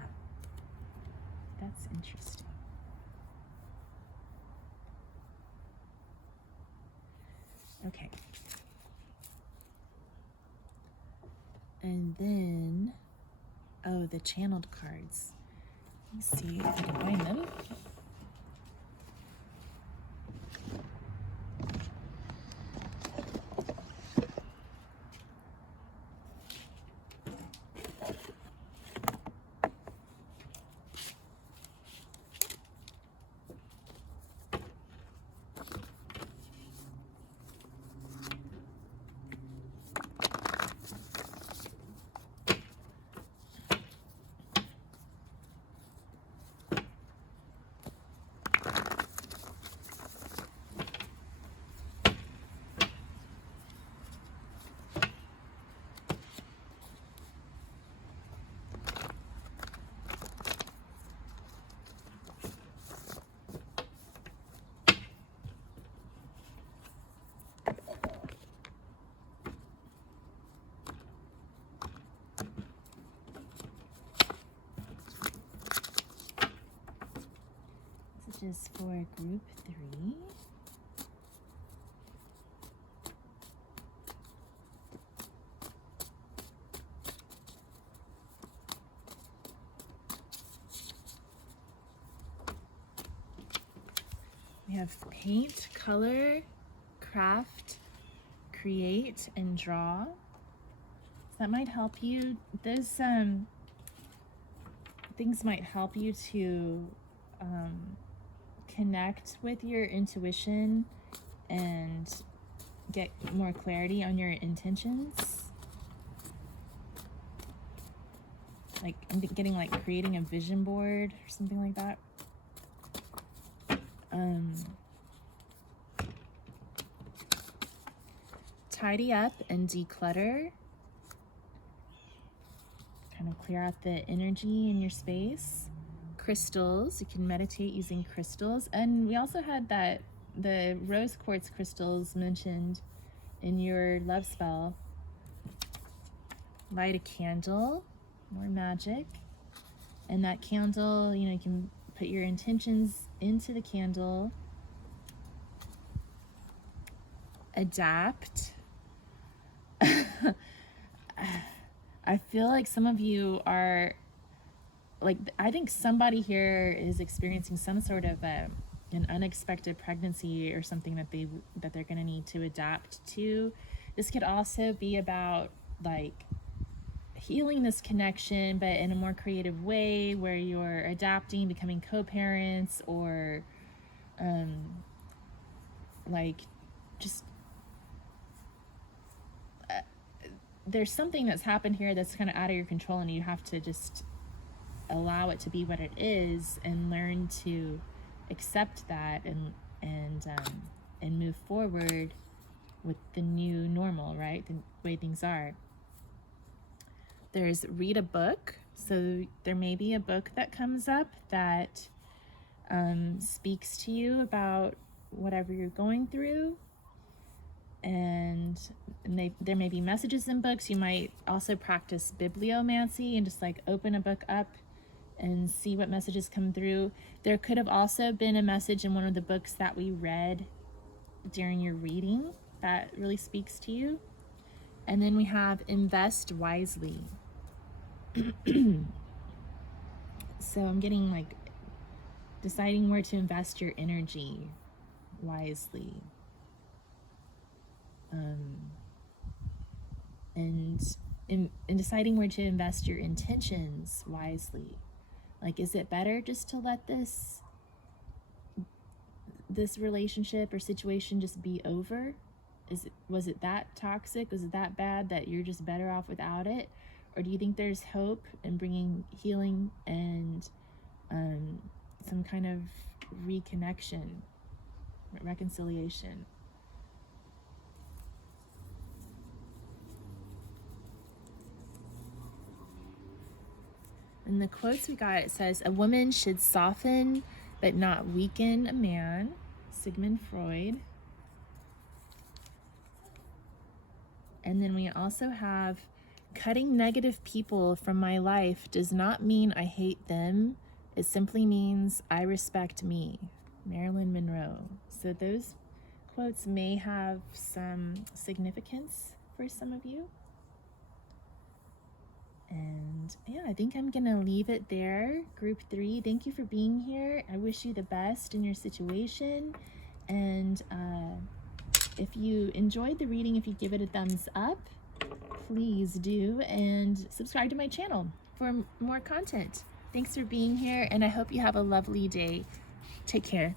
That's interesting. Okay. And then, oh, the channeled cards. Let's see if I can find them. for group 3. We have paint, color, craft, create, and draw. So that might help you. Those things might help you to connect with your intuition and get more clarity on your intentions. Like I'm getting like creating a vision board or something like that. Tidy up and declutter. Kind of clear out the energy in your space. Crystals, you can meditate using crystals. And we also had that, the rose quartz crystals mentioned in your love spell. Light a candle, more magic. And that candle, you know, you can put your intentions into the candle. Adapt. I feel like some of you are, like, I think somebody here is experiencing some sort of an unexpected pregnancy or something that they're going to need to adapt to. This could also be about, like, healing this connection, but in a more creative way where you're adapting, becoming co-parents, or like just there's something that's happened here that's kind of out of your control, and you have to just allow it to be what it is and learn to accept that and move forward with the new normal, right? The way things are. There's read a book. So there may be a book that comes up that speaks to you about whatever you're going through. And there may be messages in books. You might also practice bibliomancy and just like open a book up and see what messages come through. There could have also been a message in one of the books that we read during your reading that really speaks to you. And then we have invest wisely. So I'm getting like deciding where to invest your energy wisely. And in deciding where to invest your intentions wisely. Like, is it better just to let this relationship or situation just be over? Was it that toxic? Was it that bad that you're just better off without it? Or do you think there's hope in bringing healing and some kind of reconnection, reconciliation? In the quotes we got, it says, a woman should soften but not weaken a man. Sigmund Freud. And then we also have, cutting negative people from my life does not mean I hate them. It simply means I respect me. Marilyn Monroe. So those quotes may have some significance for some of you. And yeah, I think I'm gonna leave it there. Group 3, thank you for being here. I wish you the best in your situation. And if you enjoyed the reading, if you give it a thumbs up, please do, and subscribe to my channel for more content. Thanks for being here, and I hope you have a lovely day. Take care.